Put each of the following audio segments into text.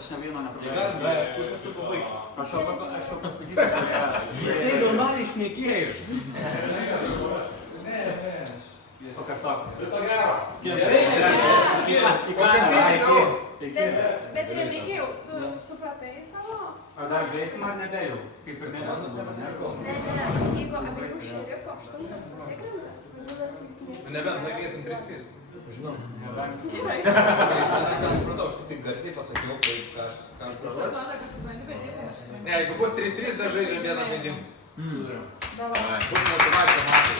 aš ne vieno nepraėjau. Aš pusę tu pabaigsiu. Aš jau pasakysiu, kad tai normaliai šnekėjus. Pakartok. Viso gero. Gerai, Bet Remigijau, tu supratai savo? Ar dar žaisim ar nebe jau? Kaip ir nebe? Ne, jeigu abiejų šerifo 8 patikrintas, vadinasi jis ne. Nebent laimėsim 3-3. Žinom. Gerai. Aš supratau, aš tik garsiai pasakiau, ką aš prašau. Ne, jeigu bus 3-3, dar žaidžiam vieną žaidimą. Sudariam. Davai. Bus motyvacija matai.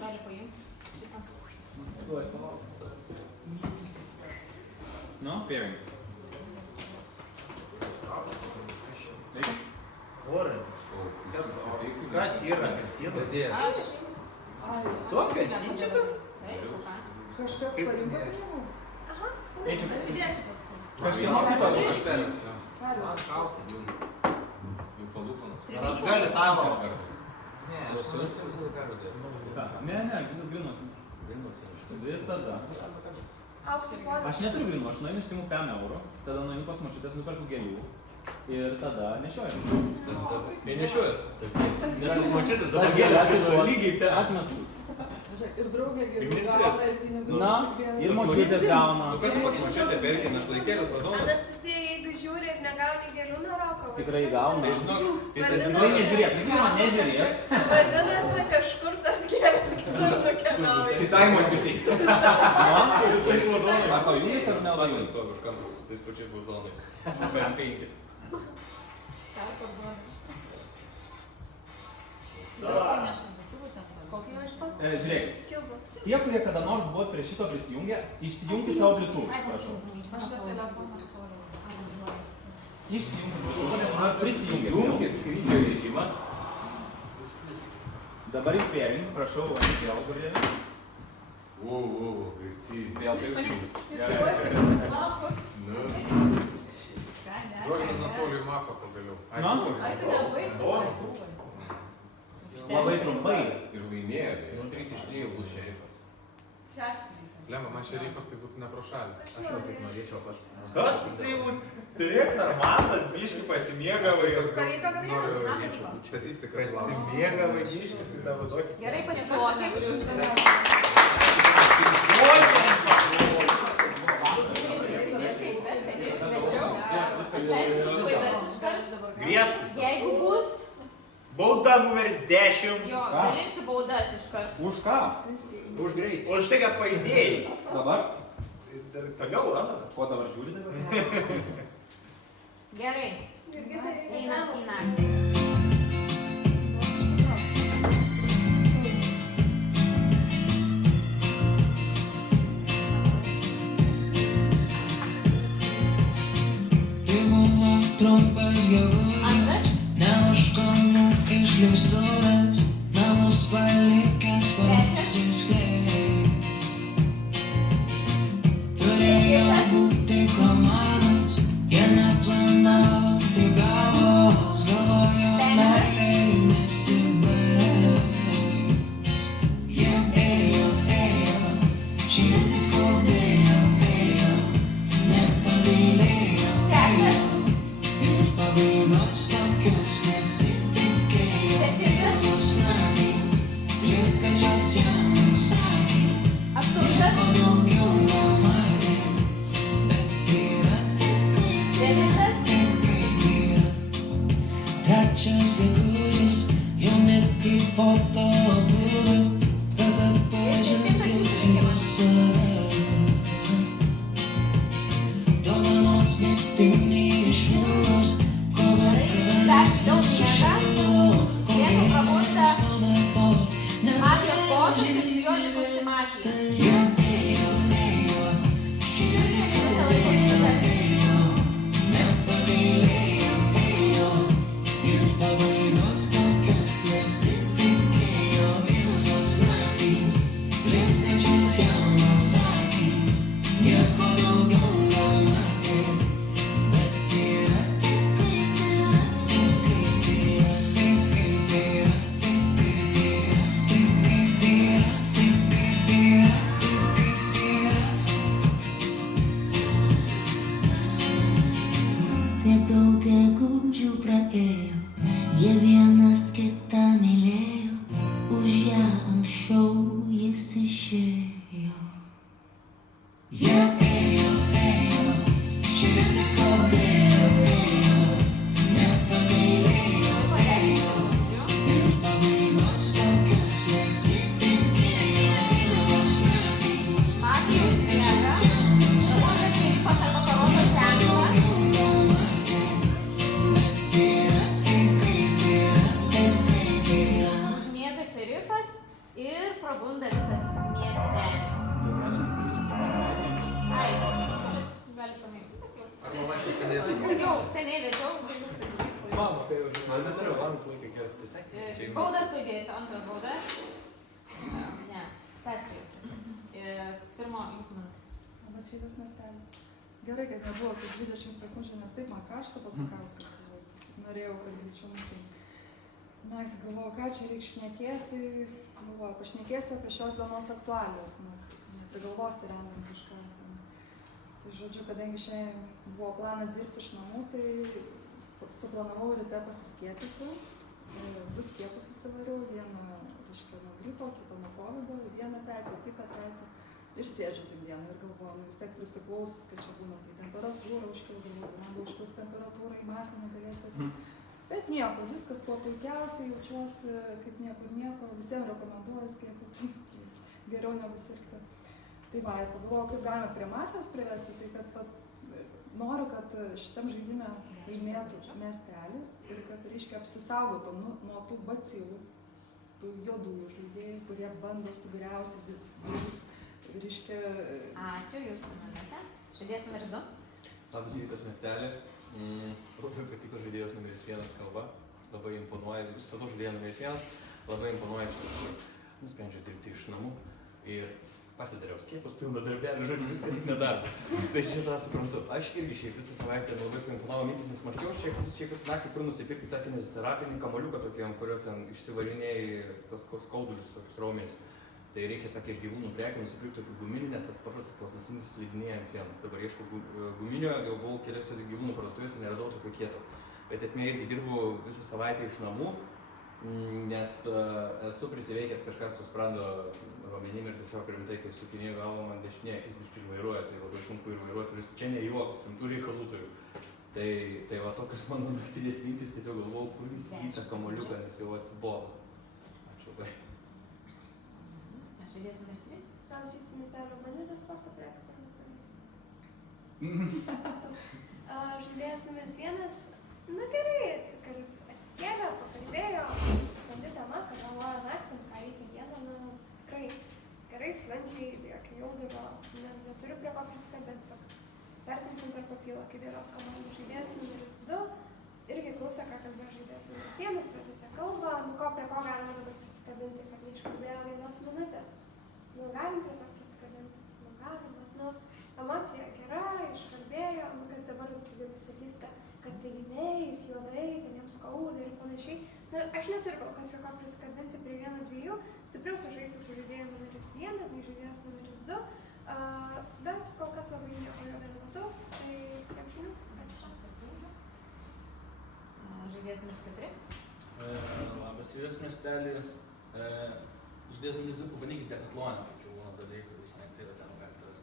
Gali paimti šitą. No, pairing. Kas yra? Apelsinas? Tu apelsinčikas? Kažkas parinko pinigų. Aha, Eičiau. aš įdėsiu paskui. Kažkieno kito. Aš perėsiu. Jau palūkonas. Aš gali tavo. Ne, aš siūlytum visą laiką rodėti. Ne, visą grinuosi. Visada. Auksį puodą. Aš neturiu grinų, aš nueinu išsimu 5 eurų, tada nueinu pas močiutės, nuperku gėlių ir tada nešioju. Tai nešiojas. Nes tos močiutės dabar gėlės lygiai atmestus. Ir draugė geriau gauna ir pinigus. Na, ir močiutės gauna. Nu, kad tu pas močiutę perki našlaikėlis vazonas. Anastasija, jeigu žiūri ir negauni gėlių naroko. Tikrai gauna. Tai žinok, jis Tikrai nežiūrės, jis žinoma nežiūrės. Vadinasi, kažkur tas gėlės kitur nukeliauja. Kitai močiutės. Ar tau jungas ar ne? Vazonas stovi už kampus su tais pačiais vazonais. Per 5. Žiūrėk, Čiulbu. tie, kurie kada nors buvot prie šito prisijungę, išsijunkit savo Bluetooth, prašau. Aš telefoną skoliau. Išsijunkit Bluetooth, nes man prisijungęs. Junkit skrydžio režimą. Dabar į pairing, prašau, atidėl, kurėlį. Greici. Vėl tai Nu. Duokit Anatolijui Mafą pagaliau. Na? Ai, tu labai Labai trumpai. Ir laimėjo. Nu, 3-3 bus šerifas. Lemba, man šerifas tai būtų ne pro šalį. Aš labai Norėčiau aš. Kad tai turėk sarmatas, biški pasimėgavai. Pavyko, kad Noriu ne? statistiką. Pasimėgavai biški, tai tavo tokį. Gerai, panikuokim. Griežtas. Jeigu bus, Bauda numeris 10. jo, dalinsi baudas iš karto. Už ką? Už greitį. Už tai, kad paidėjai. Dabar? Toliau, randa. Ko dabar žiūri dabar? Gerai, Jurgita, einam į einam. naktį. Tai buvo trumpas gegužės, ne už kalnų išleistuvės, namus palikęs panašiais klėjais. Turėjo būti komandos, jie neplanavo, tai gavos, galvojo meilei nesibaigs. Jie ėjo, širdis skaudėjo, nepagailėjo. Ir pabaigos tokios nesitikėjo, vėlos naktys, blizgančios jaunos akys, nieko daugiau nematė, bet yra taip kaip yra. Trečias gegužės, jau net kaip foto buvo, kad atpažintisim pas save. Dovanos megztiniai iš Vilniaus, ko vakaras nesušilo, ko gėlės numetos, Mafijos fotas ir su juo likusi mafija. Jie ėjo, širdis skaudėjo, nepagailėjo, ir pabaigos tokios nesitikėjo, ilgos naktys, blizgančios jaunos akys, nieko daugiau nematė, bet praėjo, jie vienas kitą mylėjo, už ją anksčiau jis išėjo. Jie ėjo, širdis stovėjo, nepagailėjo, ir pabaigos tokios nesitikėjo, ilgos naktys. Matijos knyga. Galbūt šerifas arba parodo ženklą. Užmiega šerifas ir prabunda visas miestelis. Ai, gali pamėgti. Arba man šiek tiek Sakiau, seniai vedžiau, galiu tai. Mama, tai jau žinau. Man neturiu, man visą laiką gerai. Baudas sudėsiu, antras baudas. Ne, perskaičiu. Pirmo jūsų minutė. Labas rytas, miestelį. Gerai, kad nebuvo tų 20 sekundžių, nes taip man karšta patukauti. Norėjau, kad greičiau nusiimti. Naktį galvojau, ką čia reikia šnekėti. Galvojau, pašnekėsiu apie šios dienos aktualijas. Neprigalvosi randam kažką. Tai žodžiu, kadangi šiandien buvo planas dirbti iš namų, tai suplanavau ryte pasiskiepyti. 2 skiepus susivariau, vieną, reiškia, nuo gripo, kitą nuo covido, vieną petį, kitą petį. Ir sėdžiu taip dieną ir galvoju, vis tiek prisiklausus, kad čia būna tai temperatūra užkildavo, man užkils temperatūra, į matą negalėsiu ateiti. Bet nieko, viskas kuo puikiausiai, jaučiuosi kaip niekur nieko, visiems rekomenduoju skiepyti, geriau negu sirgti. Tai va, ir pagalvojau, kaip galime prie mafijos privesti, tai kad noriu, kad šitam žaidime laimėtų miestelis ir kad, reiškia, apsisaugotų nuo tų bacilų, tų juodųjų žaidėjų, kurie bando sugriauti visus, reiškia... Ačiū, jūsų minutė. Žaidėjas numeris 2. Labas rytas, miestelį. Labai patiko žaidėjos numeris 1 kalba. Labai imponuoja, visada žaidėjas numeris 1, labai imponuoja šitą. Nusprendžiau dirbti iš namų ir pasidariau skiepus, pilną darbelį, žodžiu, viską tik nedarbą. Tai čia tą suprantu. Aš irgi šiaip visą savaitę labai paimponavo mintis, nes mačiau šiek tiek naktį kur nusipirkti tą kineziterapinį kamoliuką tokiam, kurio ten išsivarinėjai tas skaudulius, tokius raumenis. Tai reikia, sakė, iš gyvūnų prekių nusipirkti tokių guminių, nes tas paprastas plastmasinis slidinėja ant sienų. Dabar ieškau guminio, jau buvau keliose gyvūnų parduotuvėse, neradau tokio kieto. Bet esmė irgi dirbu visą savaitę iš namų, nes esu prisiveikęs kažką su sprando raumenim ir tiesiog rimtai, kai sukinėjau galvą, man dešinė akis biškį žvairuoja, tai labai sunku ir vairuoti. Čia ne juokas, rimtų reikalų turiu. Tai va tokios mano naktinės mintys, tiesiog galvojau, kur įsigyti tą kamoliuką, nes jau atsibodo. Ačiū labai. Žaidėjas numeris 3. Labas rytas, miestelio bandėte sporto prekių parduotuvėje. Žaidėjas numeris 1, na gerai, atsikėlė, pakalbėjo, standi tema, kad galvoja naktį, ką reikia dieną, tikrai gerai, sklandžiai, be jokio jaudulio, neturiu prie ko prisikabinti, vertinsim per papilą, kai dėlios komandos. Žaidėjas numeris 2, irgi klausė, ką kalbėjo žaidėjas numeris 1, pratęsė kalbą, prie ko galima dabar prisikabinti, kad neiškalbėjo 1 minutės. Galim prie to prisikabinti, galim, emocija gera, iškalbėjo, kad dabar sakys, kad teiginiais, juodai, ten jiems skauda ir panašiai. Aš neturiu kol kas prie ko prisikabinti prie 1-2, stipriau sužaisiu su žaidėju numeris 1, nei žaidėjas numeris 2, bet kol kas labai nieko jo dar matau, tai tiek žinių. Žaidėjas numeris 4. Labas rytas, miestelį. Žaidėjas numeris 2, pabandykit dekatloną, tokių dalykų, tai yra ten vektoras.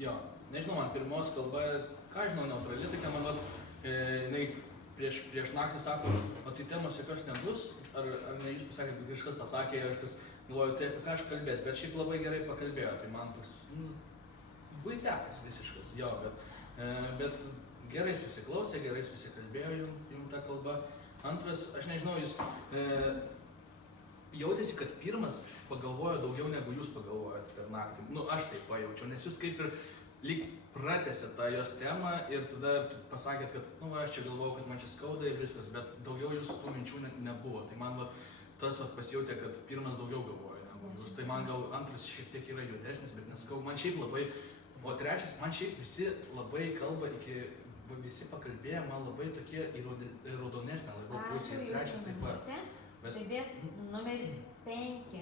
Jo, nežinau, man pirmos kalba, ką žinau, neutrali, tokia manot, jinai prieš naktį sako, o tai temos jokios nebus, ar ne jūs pasakėt, kad kažkas pasakė ir aš tas galvoju, tai apie ką aš kalbės, bet šiaip labai gerai pakalbėjo, tai man toks, buitekas visiškas, jo, bet gerai susiklausė, gerai susikalbėjo jum tą kalbą. Antras, aš nežinau, jūs jautėsi, kad pirmas pagalvojo daugiau negu jūs pagalvojot per naktį. Aš taip pajaučiau, nes jūs kaip ir lyg pratęsėt tą jos temą ir tada pasakėt, kad aš čia galvojau, kad man čia skauda ir viskas, bet daugiau jūsų tų minčių nebuvo. Tai man tas pasijautė, kad pirmas daugiau galvojo negu jūs. Tai man gal antras šiek tiek yra juodesnis, bet nesakau, man šiaip labai, o trečias, man šiaip visi labai kalba visi pakalbėję, man labai tokie raudonesnė labiau pusė ir trečias taip pat. Žaidėjas numeris 5.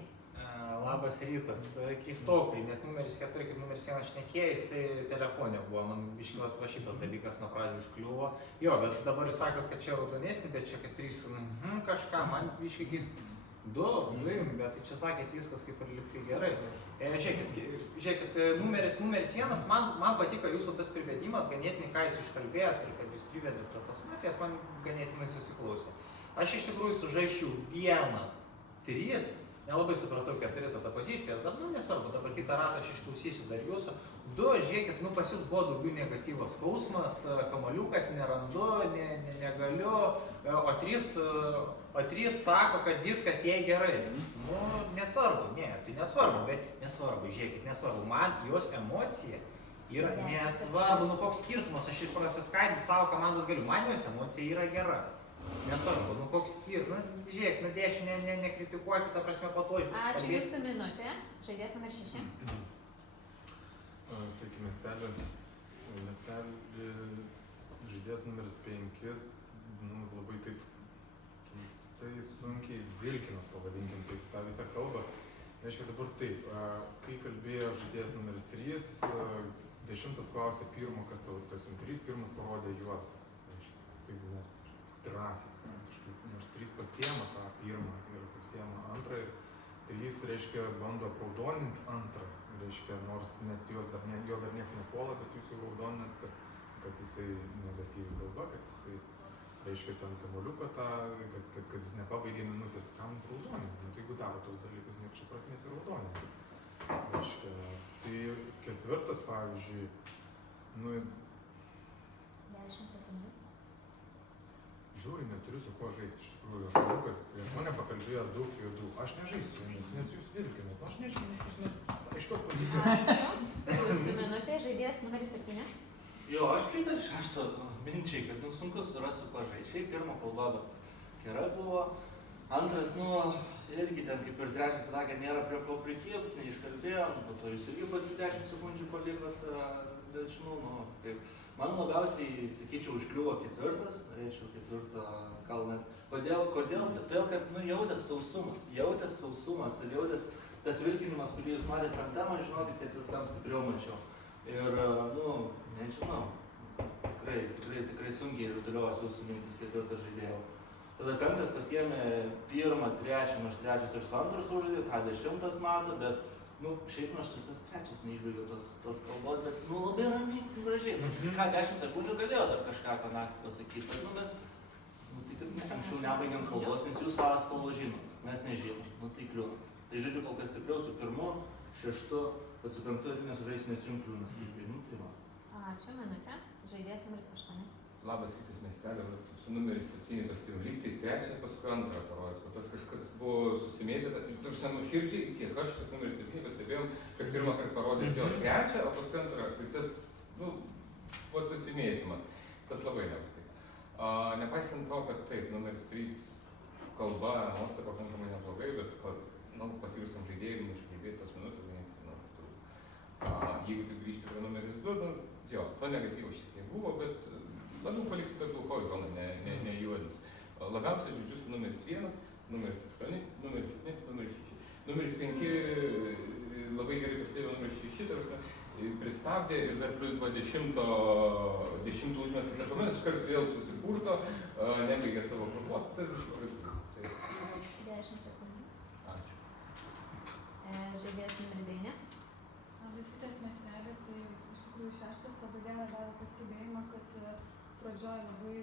Labas rytas. Keistokai, net numeris 4 kaip numeris 1 šnekėjai, jisai telefonė buvo. Man biškai va šitas dalykas nuo pradžių užkliuvo. Jo, bet dabar jūs sakot, kad čia raudonesnį, bet čia kad 3 kažką, man biškai keista. 2, bet tai čia sakėt viskas kaip ir liktai gerai. Žiūrėkit, numeris 1, man patiko jūsų tas privedimas, ganėtinai ką jūs iškalbėjot ir kad jūs privedėt prie tos mafijos, man ganėtinai susiklausė. Aš iš tikrųjų sužaisčiau 1-3, nelabai supratau, kad turite tą poziciją, dabar nesvarbu, dabar kitą ratą aš išklausysiu dar jūsų. 2, žiūrėkit, pas jūs buvo daugiau negatyvos skausmas, kamaliukas, nerandu, negaliu, o 3 sako, kad viskas jai gerai. Nu, nesvarbu, tai nesvarbu, bet nesvarbu, žiūrėkit, nesvarbu, man jos emocija yra nesvarbu, nu koks skirtumas, aš ir prasiskaidyti savo komandos galiu, man jos emocija yra gera. Nesvarbu, nu koks skirtumas, žiūrėk, Nadėš, nekritikuokit, ta prasme patogiai. Ačiū jūsų minutė, žaidėjas numeris 6. Sveiki, miestelį, žaidėjas numeris 5, labai taip keistai, sunkiai vilkino, pavadinkim taip, tą visą kalbą. Reiškia dabar taip, kai kalbėjo žaidėjas numeris 3, 10 klausė pirmo, kas jums 3, pirmas parodė juodas. Reiškia, taip net drąsiai, kažkaip, nors 3 pasiema tą pirmą ir pasiema antrą ir 3, reiškia, bando apraudoninti antrą. Reiškia, nors net jo dar nieks nepuola, bet jūs jau raudoninat, kad jisai negatyviai kalba, kad jisai, reiškia, ten kamoliuką tą, kad jis nepabaigė minutės, kam raudoninti. Nu, tai jeigu daro tos dalykus, niek čia prasmės ir raudoninti. Reiškia, tai 4, pavyzdžiui, 10 sekundžių. Žiūri, neturiu su kuo žaisti, iš tikrųjų. Aš manau, kad prieš mane pakalbėjo daug juodų. Aš nežaisiu su jumis, nes jūs vilkinat. Aš nežinau, aiškios pozicijos. Ačiū. Jūsų minutė, žaidėjas numeris 7. Jo, aš pritariu 6 minčiai, kad sunku surasti kuo žaisti. Šiaip pirma kalba, bet gera buvo. Antras, irgi ten kaip ir 3 pasakė, nėra prie ko prikėpti, neiškalbėjo, po to jūs irgi po 20 sekundžių palikos lėčinų, kaip. Man labiausiai, sakyčiau, užkliuvo 4, norėčiau 4 gal net. Kodėl? Todėl, kad jautės sausumas ir jautės tas vilkinimas, kurį jūs matėte 5, žinokit, kad ir tam stipriau mačiau. Ir, nežinau, tikrai sunkiai rutuliojas jūsų mintis 4 žaidėjo. Tada 5 pasiėmė 1, 3, aš 3 ir su 2 sužaidė, tą 10 mato, bet šiaip aš tas 3 neišbaigiau tos kalbos, bet labai ramiai, gražiai. Ką 10 sekundžių galėjo dar kažką apie naktį pasakyti, bet mes anksčiau nebaigiam kalbos, nes jūs savas kalbos žinot, mes nežinom, tai kliūna. Tai žaidžiu kol kas stipriau su 1, 6, bet su 5 ir nesužaisiu, nes jums kliūna stipriai. Tai va. Ačiū, minutė, žaidėjas numeris 8. Labas rytas, miestelio, su numeris 7 pastebėjau, lygtais 3, paskui 2 parodė, o tas kažkas buvo susimėtę, nuširdžiai tiek aš, kad numeris 7 pastebėjom, kad pirmą kartą parodė jo 3, o paskui 2, tai tas, susimėtymas, tas labai nepatiko. Nepaisant to, kad taip, numeris 3 kalba, emocija pakankamai neblogai, bet patyrusiam žaidėjui, neiškalbėti tos minutės, jeigu taip grįžti prie numeris 2, jo, to negatyvo šiek tiek buvo, bet labiau paliksiu per pilkoji zona, ne juodins. Labiausiai žaidžiu su numeris 1, numeris 8, numeris 7, numeris 6. Numeris 5 labai gerai pastebėjo numeris 6, tarsi pristabdė ir dar plus 10 užmestas nepamanęs, iškart vėl susipurto, nebaigė savo kalbos, tai iš tikrųjų. 10 sekundžių. Ačiū. Žaidėjas numeris 9. Visitas miestelį, tai iš tikrųjų 6 labai gerą davė pastebėjimą, kad pradžioje labai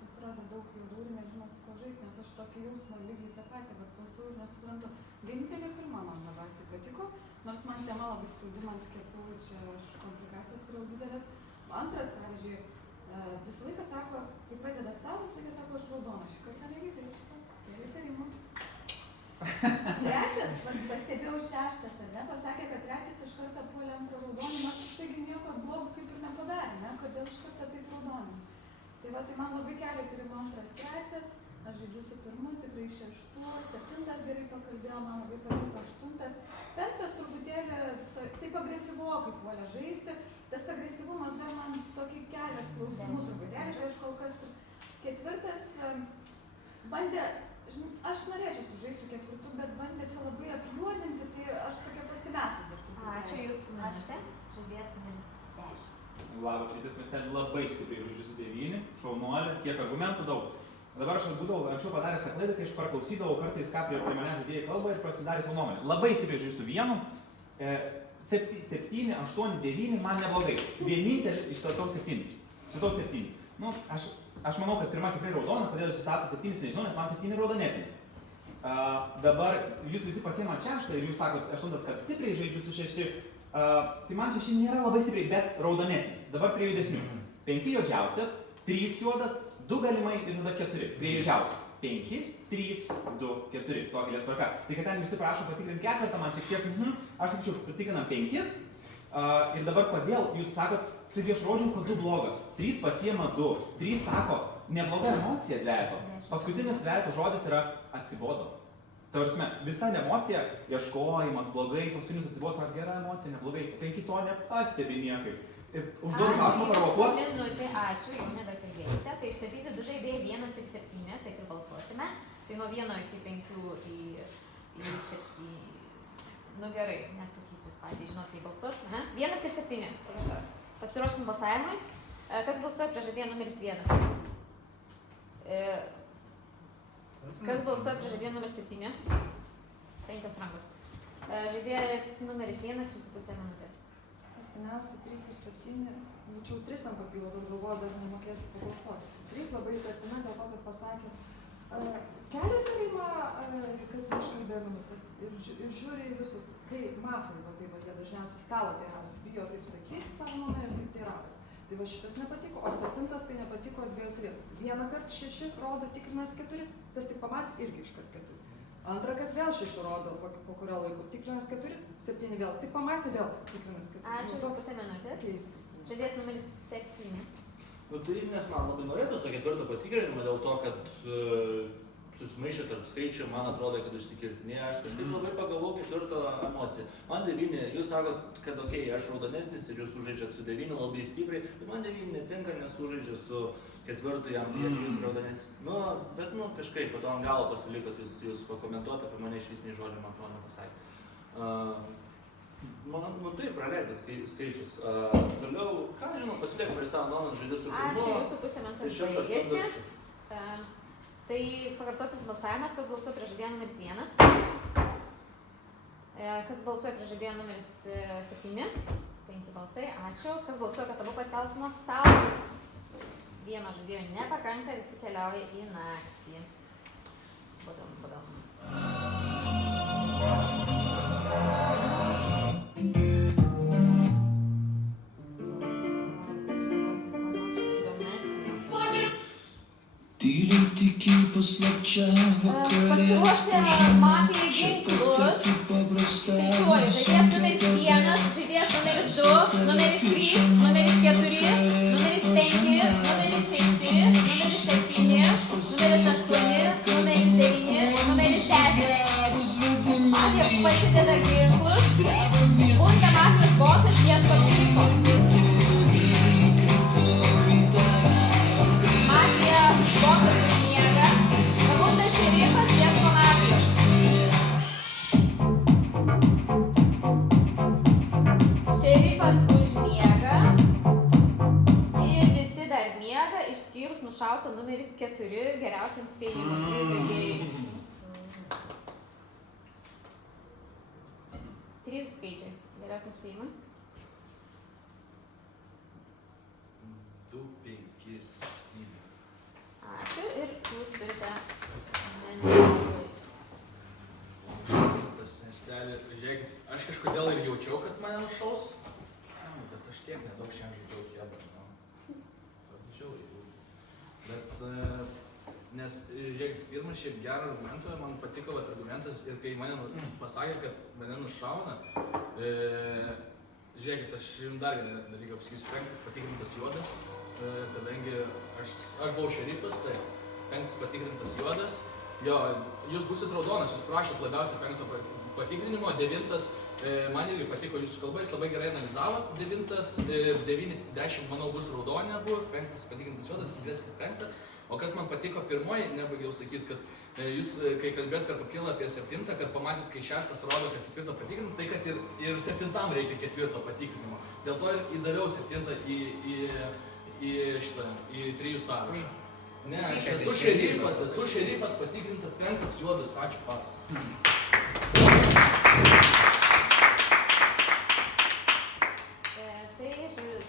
pasirodė daug jaudų ir nežinau su kuo žaisti, nes aš tokį jausmą lygiai tą patį, bet klausau ir nesuprantu. Vienintelė pirma man labiausiai patiko, nors man tema labai spaudima ant skiepų, čia aš komplikacijas turėjau didelės. 2, pavyzdžiui, visą laiką sako, kai pradeda stalas, visą laiką sako, aš raudona, šį kartą negirdėjau šitą, tai įtarimų. 3, pastebėjau 6, pasakė, kad 3 iš karto puolė 2 raudoną, nors taigi nieko blogo kaip ir nepadarė, kodėl iš karto taip raudoną. Tai man labai kelia įtarimų 2, 3, aš žaidžiu su 1, tikrai 6, 7 gerai pakalbėjo, man labai patiko 8, 5 truputėlį taip agresyvokai puolė žaisti, tas agresyvumas dar man tokį kelia klausimų truputėlį, tai aš kol kas 4 bandė Žinai, aš norėčiau sužaisti su 4, bet bandė čia labai apjuodinti, tai aš tokia pasimetus dar. Ačiū jūsų minutė. Žaidėjas numeris 10. Labas rytas, miestelį labai stipriai žaidžiu su 9, šaunuolė, kiek argumentų daug. Dabar aš būdavau anksčiau padaręs tą klaidą, kai aš parklausydavau kartais, ką prie mane žaidėjai kalba ir pasidarė savo nuomonę. Labai stipriai žaidžiu su 1, 7, 8, 9 man neblogai. Vienintelį išstatau 7. Šitau 7. Nu, aš manau, kad pirma tikrai raudona, kodėl jūs įstato 7, nežinau, nes man 7 raudonesnis. Dabar jūs visi pasiimat 6 ir jūs sakot 8, kad stipriai žaidžiu su 6. Tai man 6 nėra labai stipriai, bet raudonesnis. Dabar prie juodesnių. 5 juodžiausias, 3 juodas, 2 galimai ir tada 4. Prie juodžiausių. 5, 3, 2, 4. Tokia lės tvarka. Tai kad ten visi prašo patikrinti 4, man tik tiek, aš sakyčiau, patikrinam 5. Ir dabar kodėl jūs sakot, taigi aš rodžiau, kad 2 blogas. 3 pasiema 2. 3 sako, nebloga emocija dvejeto. Paskutinis dvejeto žodis yra atsibodo. Ta prasme, visa emocija, ieškojimas, blogai, paskutinis atsibodo, sako, gera emocija, neblogai. 5 to nepastebi niekaip. Ir užduodu klausimą provokuoti. Minutė, ačiū, jau nebekalbėkite. Tai išstatyti 2 žaidėjai 1 ir 7, taip ir balsuosime. Tai nuo 1 iki 5 į 7. Nu gerai, nesakysiu, patys žinot, kaip balsuos. 1 ir 7. Pasiruoškim balsavimui. Kas balsuoja prie žaidėjo numeris 1? Kas balsuoja prie žaidėjo numeris 7? 5 rankos. Žaidėjas numeris 1, jūsų pusė minutės. Artimiausia 3 ir 7, būčiau 3 ant papilo, bet galvoju, dar nemokėsiu pabalsuoti. 3 labai įtartina dėl to, kad pasakė, kelia įtarimą, kad iškalbėjo minutės ir žiūri į visus, kai mafai, va tai va, jie dažniausiai stalo teirausi, bijo taip sakyti savo nuomonę ir taip teiravasi. Tai va šitas nepatiko, o 7 tai nepatiko 2 vietos. Vieną kartą 6 rodo, tikrinas 4, tas tik pamatė irgi iškart 4. Antrą kartą vėl 6 rodo, po kurio laiko tikrinas 4, 7 vėl, tik pamatė vėl tikrinas 4. Ačiū, pusė minutės. Keistas. Žaidėjas numeris 7. Nu, tai nes man labai norėtųsi to 4 patikrinimo dėl to, kad susimaišė tarp skaičių, man atrodo, kad užsikirtinėja. Aš kažkaip labai pagalvau 4 emociją. Man 9, jūs sakot, kad okei, aš raudonesnis ir jūs sužaidžiat su 9 labai stipriai, bet man 9 netinka, nes sužaidžia su 4 jam ir jūs raudonesnis. Nu, bet nu, kažkaip, po to ant galo pasilikot jūs pakomentuoti, apie mane iš vis nei žodžio, man atrodo, nepasakė. Man, nu taip, praleidot skaičius. Toliau, ką žinau, pasiliek prie savo nuomonę, žaidžiu su pirmu. Ačiū, jūsų pusė minutės baigėsi. Tai pakartotis balsavimas, kas balsuoja prie žaidėjo numeris 1. Kas balsuoja prie žaidėjo numeris 7. 5 balsai, ačiū. Kas balsuoja, kad abu pakeltų nuo stalo. Vieno žaidėjo nepakanka, visi keliauja į naktį. Badam. Tyliai tikiai paslapčia vakarės pažinti, čia patirti paprastą. Žaidėjas numeris 1, žaidėjas numeris 2, numeris 3, numeris 4, numeris 5, numeris 6, numeris 7, numeris 8, numeris 9, numeris 10. Mafija pasideda ginklus, bunta mafijos bosas ieško šerifo. Mafija bosas užmiega, bunta šerifas ieško mafijos. Šerifas užmiega ir visi dar miega, išskyrus nušautą numeris 4 geriausiam spėjimui. Tai žaidėjai. 3 skaičiai geriausiam spėjimui. 2, 5, 7. Ačiū ir jūs turite minutę. Tas miestelį, žiūrėkit, aš kažkodėl ir jaučiau, kad mane nušaus. Bet aš tiek nedaug šiandien žaidžiau kebą, žinau. Žiauriai liūdna. Bet, nes, žiūrėkit, pirmas šiaip gerą argumentą, man patiko vat argumentas ir kai mane pasakė, kad mane nušauna, žiūrėkit, aš jums dar vieną dalyką pasakysiu, 5 patikrintas juodas, kadangi aš buvau šerifas, tai 5 patikrintas juodas. Jo, jūs būsit raudonas, jūs prašėt labiausiai 5 patikrinimo, 9 man irgi patiko jūsų kalba, jūs labai gerai analizavot, 9, 9, 10 manau bus raudonė abu, 5 patikrintas juodas, jūs vėskit 5. O kas man patiko pirmoji, nebaigiau sakyti, kad jūs, kai kalbėt per pakilą apie 7, kad pamatėt, kai 6 rodo, kad 4 patikrinimo, tai kad ir 7 reikia 4 patikrinimo. Dėl to ir įdaviau 7 į 3 sąrašą. Ne, aš esu šerifas, patikrintas 5 juodas, ačiū pas.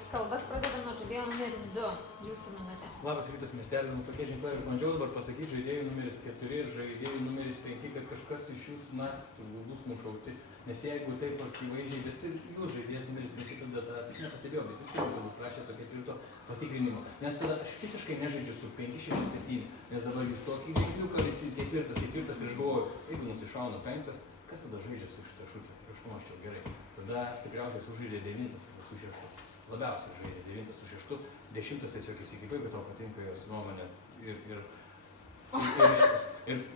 Kalbas pradeda nuo žaidėjo numeris 2, jūsų minutė. Labas rytas miestelį, tokie ženklai ir bandžiau dabar pasakyti žaidėjų numeris 4 ir žaidėjų numeris 5, kad kažkas iš jūsų naktį bus nušauti, nes jeigu taip akivaizdžiai, bet ir jūs žaidėjas numeris 5 tada nepastebėjau, bet jūs turbūt prašėte to 4 patikrinimo, nes tada aš visiškai nežaidžiu su 5, 6, 7, nes dabar jūs tokį veikliuką visi 4 ir aš galvoju, jeigu nusišauna 5, kas tada žaidžia su šitą šūkį? Ir aš pamaščiau gerai, tada stipriausiai sužaidė 9 su 6. Labiausiai žaidė 9 su 6, 10 tiesiog įsikipai, bet tau patinka jos nuomonė ir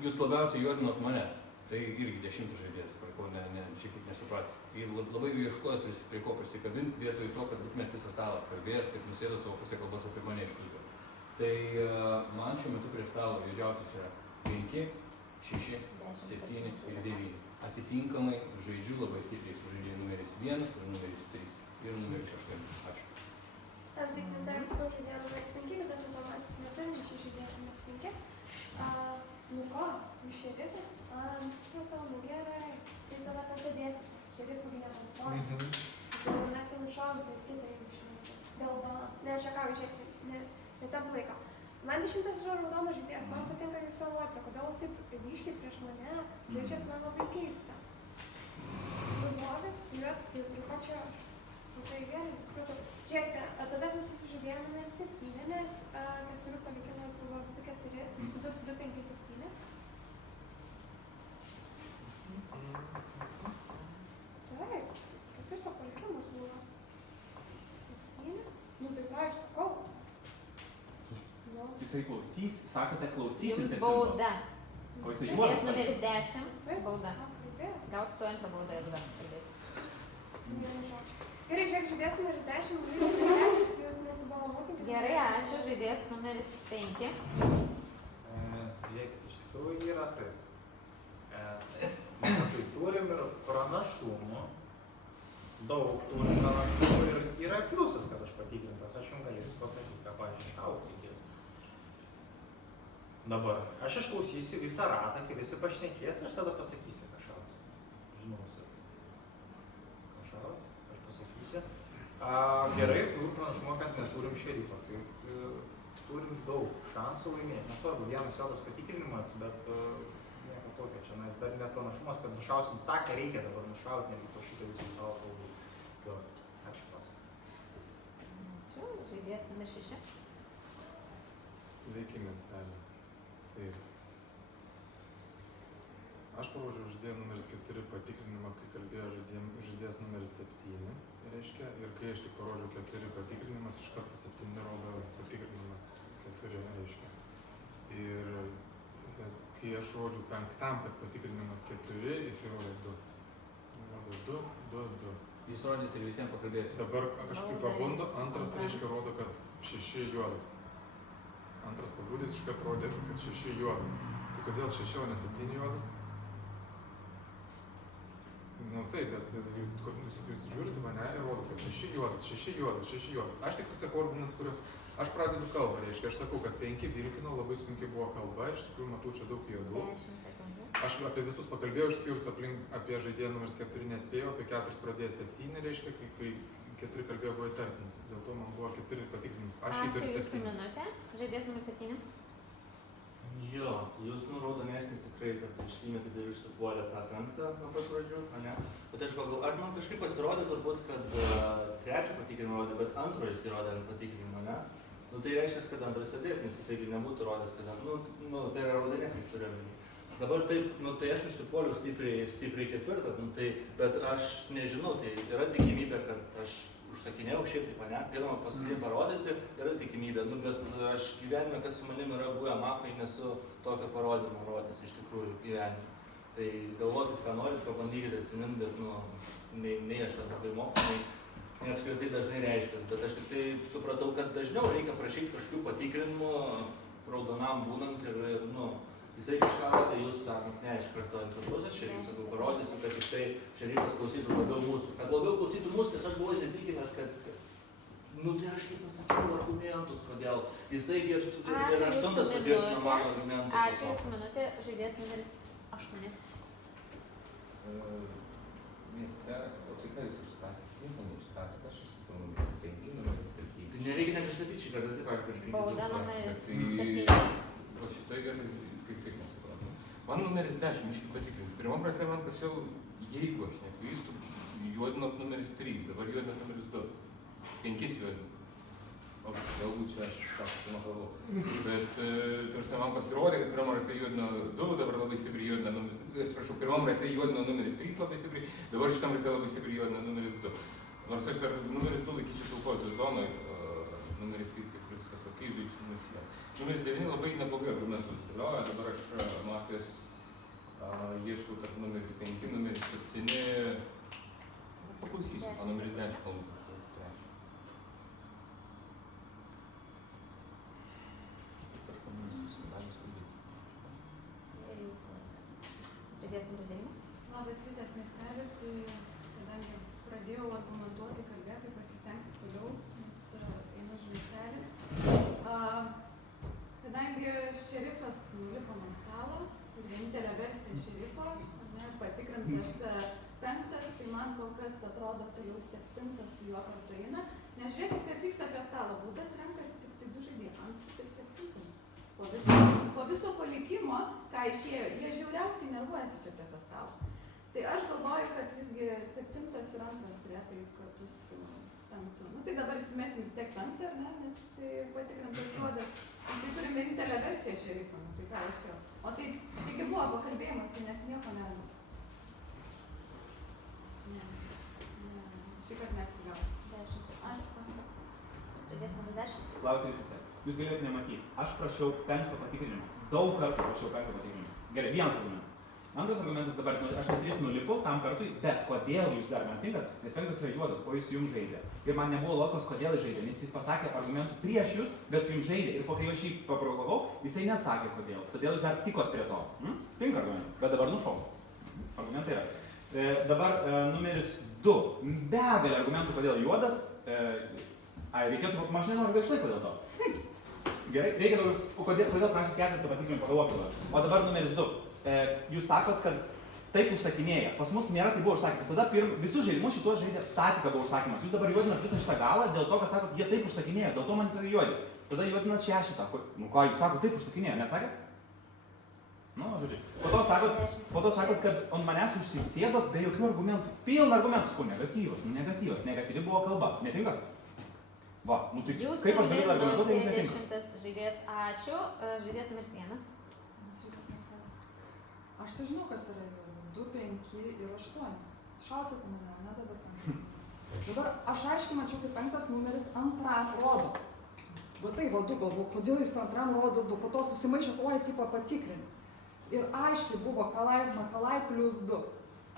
jūs labiausiai juodinot mane, tai irgi 10 žaidėjas, prie ko šiek tiek nesupratęs. Ir labai jų ieškojot prie ko prisikabinti, vietoj to, kad būtumėt visą stalą kalbėjęs, taip nusėdot savo pusę kalbas apie mane išlygą. Tai man šiuo metu prie stalo didžiausias yra 5, 6, 7 ir 9. Atitinkamai žaidžiu labai stipriai su žaidėjų numeris 1 ir numeris 3 ir numeris 8. Ačiū. Tam sėkmės dar sakau žaidėjo numeris 5, bet tas informacijos neturim, nes šis žaidėjas numeris 5. Nu ko, jūs šerifas? Supratau, nu gerai, tai tada pasėdėsi. Šerifų nebalsuoju. Tai mane ten nušaudė, tai kitą jeigu išmėsi. Dėl balanso. Ne, aš šiakau, žiūrėkite, netamp laiko. Man 10 yra raudonas žaidėjas, man patinka jūsų emocija. Kodėl jūs taip ryškiai prieš mane žaidžiat, man labai keista. Tu blogas, tu juodas, tai ko čia aš? Nu tai gerai, supratau. Žiūrėkite, tada klausysiu žaidėją numeris 7, nes 4 palikimas buvo 2, 5, 7. Taip, 4 palikimas buvo 7. Nu tai to aš sakau. Jisai klausys, sakote klausysit Jums 7. bauda. O jisai Žaidėjas juodas. numeris 10, bauda. Kalbės. Gausiu 2 baudą, jeigu dar kalbėsiu. Gerai, žiūrėk, žaidėjas numeris 10, numeris 10, jūs nesibalamuotinkite. Gerai, ačiū, žaidėjas numeris 5. Žiūrėkit, iš tikrųjų yra taip. Tai turim ir pranašumų, daug turim pranašumų ir yra pliusas, kad aš patikrintas. Aš jums galėsiu pasakyti, ką, pavyzdžiui, šaut reikės. Dabar, aš išklausysiu visą ratą, kai visi pašnekės, aš tada pasakysiu, ką šaut. Žinosi. Ką šaut, aš pasakysiu. Gerai, turim pranašumą, kad neturim šerifą. Tai turim daug šansų laimėti. Nesvarbu, vienas juodas patikrinimas, bet nieko tokio čia. Nes dar net pranašumas, kad nušausim tą, ką reikia dabar nušauti, negu po šitą visą stalą kalbų. Ačiū pas. Ačiū, žaidėjas numeris 6. Sveiki miestelį. Taip. Aš parodžiau žaidėjo numeris 4 patikrinimą, kai kalbėjo žaidėjas numeris 7, reiškia, ir kai aš tik parodžiau 4 patikrinimas, iš karto 7 rodo patikrinimas 4, reiškia. Ir kai aš rodžiau 5, kad patikrinimas 4, jis įrodė 2. Rodo 2, 2, 2. Jūs rodėte ir visiems pakalbėsiu. Dabar kažkaip pabundu, antras reiškia rodo, kad 6 juodas. Antras pabudęs iškart rodė, kad 6 juodas. Tai kodėl 6, o ne 7 juodas? Nu taip, bet jūs žiūrite mane ir rodo, kad 6 juodas, 6 juodas, 6 juodas. Aš tik sakau argumentus, kuriuos aš pradedu kalbą, reiškia, aš sakau, kad 5 vilkino, labai sunkiai buvo kalba, iš tikrųjų matau čia daug juodų. 10 sekundžių. Aš apie visus pakalbėjau, išskyrus apie žaidėją numeris 4 nespėjau, apie 4 pradėjo 7, reiškia, kai 4 kalbėjo buvo įtartinas. Dėl to man buvo 4 patikrinimus. Aš Ačiū, įtariu jūsų 7. minutė. Žaidėjas numeris 7. Jo, jūs raudonesnis tikrai, kad išsimetėte ir išsipuolė tą 5 nuo pat pradžių, ne? Bet aš pagalvoju, ar man kažkaip pasirodė turbūt, kad 3 patikrinimą rodė, bet 2 jis įrodė ant patikrinimo, ne? Nu tai reiškia, kad 2 sėdės, nes jisai nebūtų rodęs, kad tai yra raudonesnis turiuomenį. Dabar taip, tai aš išsipuoliu stipriai 4, tai, bet aš nežinau, tai yra tikimybė, kad aš užsakinėjau šiaip taip, ne? Pirmą paskutinį parodysi, yra tikimybė, bet aš gyvenime, kas su manim yra buvę mafai, nesu tokio parodymo rodęs iš tikrųjų gyvenime. Tai galvokit, ką norit, pabandykit atsiminti, bet nei aš tą labai moku, nei apskritai dažnai reiškias, bet aš tik tai supratau, kad dažniau reikia prašyti kažkokių patikrinimų raudonam būnant ir, jisai kažką, tai jūs sakot, ne, iš karto ant pusės, šerifas, sakau, parodysiu, kad jisai šerifas klausytų labiau mūsų. Kad labiau klausytų mūsų, nes aš buvau įsitikinęs, kad, tai aš kaip pasakiau argumentus, kodėl. Jisai viešas sutvirtino ir 8 patvirtino mano argumentus. Ačiū Jūsų minutė, žaidėjas numeris 8. Mieste, o tai ką jūs išstatėte? Nieko neišstatėte, aš išstatau numeris 5, numeris 7. Tai nereikia net išstatyti šį kartą, taip aš kažkaip. Bauda numeris Tai va šitoj vietoj kaip tik nesuprantu. Man numeris 10, iškai patikrinti. Pirmam rate man pasiau, jeigu aš neklystu, juodinot numeris 3, dabar juodinot numeris 2. 5 juodinot. O galbūt čia aš kažką matavau. Bet, tarsi man pasirodė, kad pirmam rate juodino 2, dabar labai stipriai juodino, atsiprašau, pirmam rate juodino numeris 3 labai stipriai, dabar šitam rate labai stipriai juodino numeris 2. Nors aš dar numeris 2 laikyčiau pilkojų zonoj, numeris 3 kaip viskas ok, žaidžiu numeris 1. Numeris 9 labai neblogai argumentus dėlioja, dabar aš mafijos ieškau tarp numeris 5, numeris 7, paklausysiu, o numeris 10 kalbų. Žaidėjas numeris 9. Labas rytas, miesteli, tai kadangi pradėjau argumentuoti kalbėti, tai pasistengsiu toliau, nes einu už miestelį. Kadangi šerifas nulipo nuo stalo, vienintelė versija šerifo, patikrintas 5, tai man kol kas atrodo toliau 7 su juo kartu eina. Nes žiūrėkit, kas vyksta prie stalo. Būdas renkasi tik tai 2 žaidėjai, 2 ir 7. Po viso palikimo, ką išėjo, jie žiauriausiai nervuojasi čia prie to stalo. Tai aš galvoju, kad visgi 7 ir 2 turėtų eiti kartu su 5. Tai dabar išsimesim vis tiek 5, ar ne, nes jisai patikrintas juodas. Tai turim vienintelę versiją šerifo, tai ką aiškiau. O tai taigi buvo pakalbėjimas, tai net nieko ne. Šį kartą neapsigausiu. 10. Ačiū. Žaidėjas numeris 10. Klausimas įsė. Jūs galėtumėte nematyti. Aš prašiau 5 patikrinimo. Daug kartų prašiau 5 patikrinimo. Gerai, vienas argumentas. Antras argumentas dabar, aš ant 3 nulipau tam kartui, bet kodėl jūs dar man tinkat, nes 5 yra juodas, o jis su jums žaidė. Ir man nebuvo logos, kodėl jis žaidė, nes jis pasakė argumentų prieš jūs, bet su jums žaidė. Ir po kai aš jį paprovokavau, jisai neatsakė kodėl. Todėl jūs dar tikot prie to. Tinka argumentas, bet dabar nušau. Argumentai yra. Dabar numeris 2. Begalė argumentų, kodėl juodas. Reikėtų, aš nenoriu gaišlai kodėl to. Gerai, reikia daugiau, o kodėl prašyti 4 patikrinimų pagalvokit. O dabar numeris 2. Jūs sakot, kad taip užsakinėja. Pas mus nėra, tai buvo užsakymas. Tada visus žaidimus šitos žaidė statika buvo užsakymas. Jūs dabar juodinat visą šitą galą dėl to, kad sakot, jie taip užsakinėja, dėl to man tai juodi. Tada juodinat 6. Ką jūs sakot, taip užsakinėja, nesakėt? Žodžiu. Po to sakot, kad ant manęs užsisėdot be jokių argumentų. Pilna argumentų, sakau, negatyvas. Negatyvi buvo kalba. Netinka? Va, tai kaip aš galiu argumentuoti, jums netinka? 10 žaidėjas, ačiū. Žaidėjas numeris 1. Aš tai žinau, kas yra 2, 5 ir 8. Šausite mane, ne dabar 5. Dabar aš aiškiai mačiau, kaip 5 numeris antram rodo. Va tai vadu galvo, kodėl jis antram rodo 2, po to susimaišęs, tipo patikrinti. Ir aiškiai buvo Makalai plus 2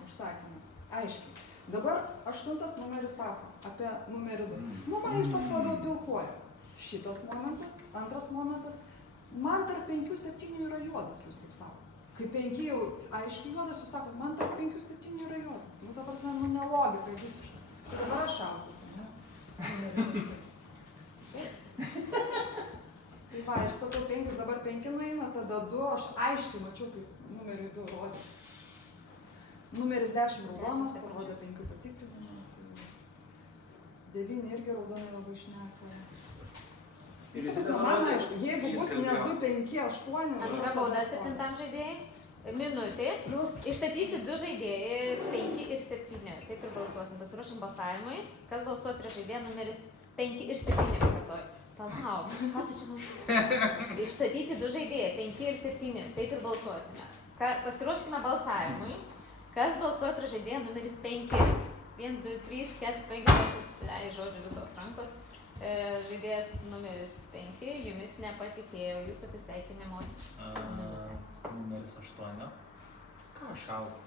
užsakymas. Aiškiai. Dabar 8 numeris sako apie numerį 2. Man jis toks labiau pilkoja. Šitas momentas, antras momentas. Man tarp 5 ir 7 yra juodas, jūs taip sako. Kai 5 jau aiškiai juodas, jūs sako, man tarp 5 ir 7 yra juodas. Ta prasme, nelogika visiškai. Tai dabar aš šausiuosi, ne? Tai va, aš sakau 5, dabar 5 nueina, tada 2, aš aiškiai mačiau, kaip numeriui 2 rodė. Numeris 10 raudonas, parodė 5 patikrinimą. 9 irgi raudonai labai šneka. Man aišku, jeigu bus ne 2, 5, 8... Antra bauda 7 žaidėjai. Minutė. Išstatyti 2 žaidėjai, 5 ir 7. Taip ir balsuosim. Pasiruošim balsavimui. Kas balsuoja prieš žaidėją numeris 5 ir 7 kartoj. Palauk, ką tu čia nori? Išstatyti 2 žaidėjai, 5 ir 7. Taip ir balsuosime. Pasiruoškime balsavimui. Kas balsuoja prieš žaidėją numeris 5? 1, 2, 3, 4, 5, žodžiu visos rankos. Žaidėjas numeris 5, jumis nepatikėjo jūsų atsisveikinimo. Numeris 8. Ką šaudo?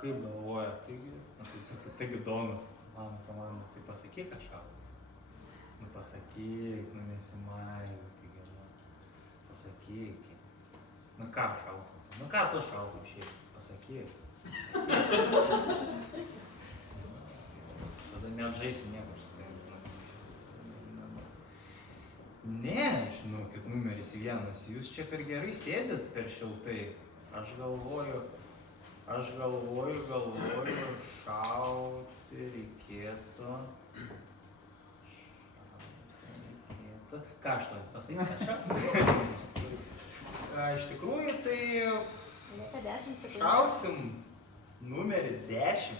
Kaip galvoja? Taigi Donas, mano komandas, tai pasakyk, ką šaudo. Pasakyk, nesimaivai, tai gerai. pasakyk. Nu ką šautum? Nu ką tu šautum šiaip? Pasakyk. Tada neatžaisim niekur su tavim. Ne, žinokit, numeris 1. Jūs čia per gerai sėdit per šiltai. Aš galvoju, šauti reikėtų. Ką aš to pasakyti? Iš tikrųjų, tai Lieka 10 sekundžių. šausim numeris 10.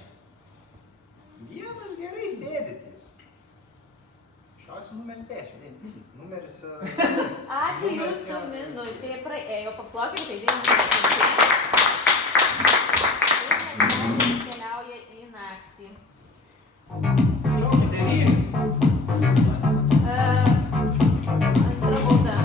Vienas gerai sėdit jūs. Šausim numeris 10. Numeris... Ačiū jūsų minutė praėjo, paplokit žaidėjų. Miestelis keliauja į naktį. Šaukit 9. Antra bauda.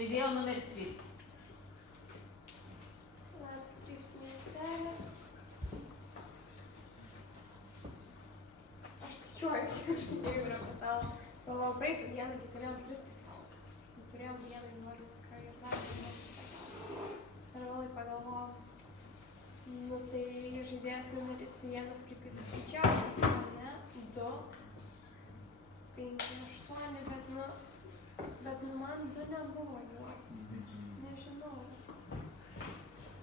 Žaidėjo numeris 3. Labas rytas, miestelė. Aš skaičiuoju, kiek žaidėjų yra pasaulyje. O praeitą dieną, kai turėjom vieną įvardį tikrai ir dar. Ir vėlai pagalvojau. Nu tai žaidėjas numeris 1, kaip jis suskaičiavo, pas mane 2, 5, 8, bet man 2 nebuvo juodas. Nežinau.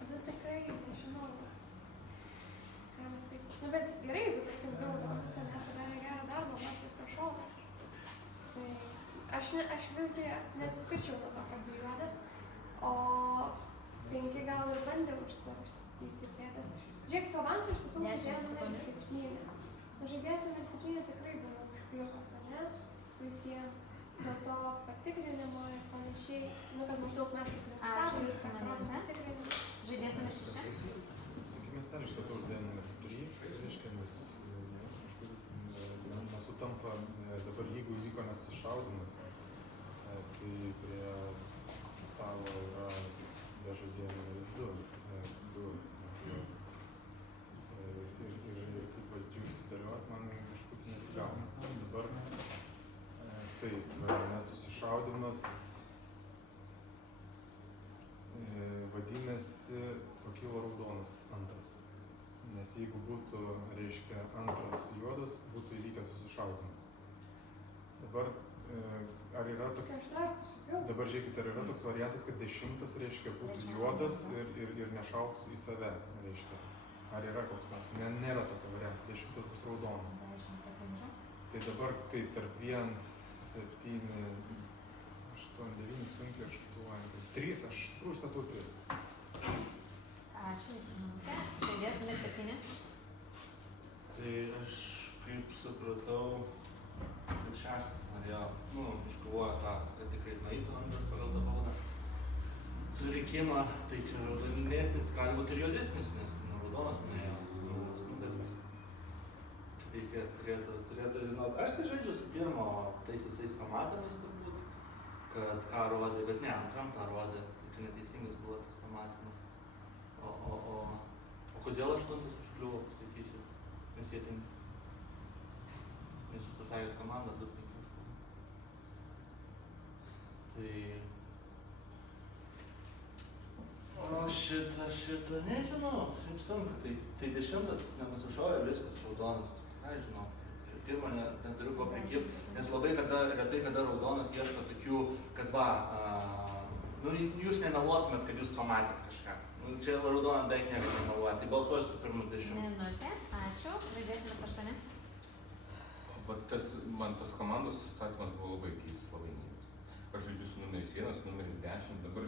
2 tikrai nežinau. Ką mes taip... Nu bet gerai, jeigu tarkim draugas nepadarė gerą darbą, man tai prašau. Tai aš visgi neatsispirčiau nuo to, kad 2 juodas, o 5 gal ir bandė užsitikėtas. Žiūrėk, tu avansų užstatų žaidėją numeris 7. Žaidėjas numeris 7 tikrai buvo užkliukas, ar ne? Visi nuo to patikrinimo ir panašiai, nu kad maždaug mes tik neapsavome, jūs atrodo patikrinimo. Žaidėjas numeris 6. Sakyk, miestelis šitą uždėjo numeris 3, reiškia, nes kažkur nesutampa, dabar jeigu įvyko nesusišaudimas, tai prie stalo yra be žaidėjo numeris 2. Ir kaip jūs dėliot, man kažkur nesigauna. Dabar taip, nesusišaudimas vadinasi pakilo raudonas antras. Nes jeigu būtų, reiškia, antras juodas, būtų įvykęs susišaudimas. Dabar ar yra toks... Dabar žiūrėkite, ar yra toks variantas, kad 10, reiškia, būtų juodas ir nešautų į save, reiškia. Ar yra koks nors? Nėra tokio varianto. 10 bus raudonas. Tai dabar tai tarp 1, 7, 8, 9, sunkiai 8, 3, aš užstatau 3. Ačiū, jūsų minutė. Žaidėjas numeris 7. Tai aš kaip supratau, kad 6 norėjo, iškovojo tą, kad tikrai nueitų antras pagal tą baudą. Turi papirkimą, tai čia raudonesnis gali būti ir juodesnis, nes raudonas nuėjo. Bet čia teisėjas turėtų žinoti. Aš tai žaidžiu su pirmo tais visais pamatymais turbūt, kad ką rodė, bet ne, antram tą rodė, tai čia neteisingas buvo tas pamatymas. O kodėl 8 užkliuvo, pasakysiu, nes jie tinka. Nes jūs pasakėt komandą 2-5 užkliuvo. Tai... O šitą nežinau, šiaip sunku, tai 10 nenusišovė ir viskas raudonas, ką žinau. Pirmą neturiu ko prikirti, nes labai retai kada raudonas ieško tokių, kad jūs nemeluotumėt, kad jūs pamatėt kažką. Čia raudonas beveik niekad nemeluoja, tai balsuosiu su pirmu 10. Minutė, ačiū, žaidėjas 8. Man tas komandos sustatymas buvo labai keistas, labai neįvas. Aš žaidžiu su numeris 1, su numeris 10, dabar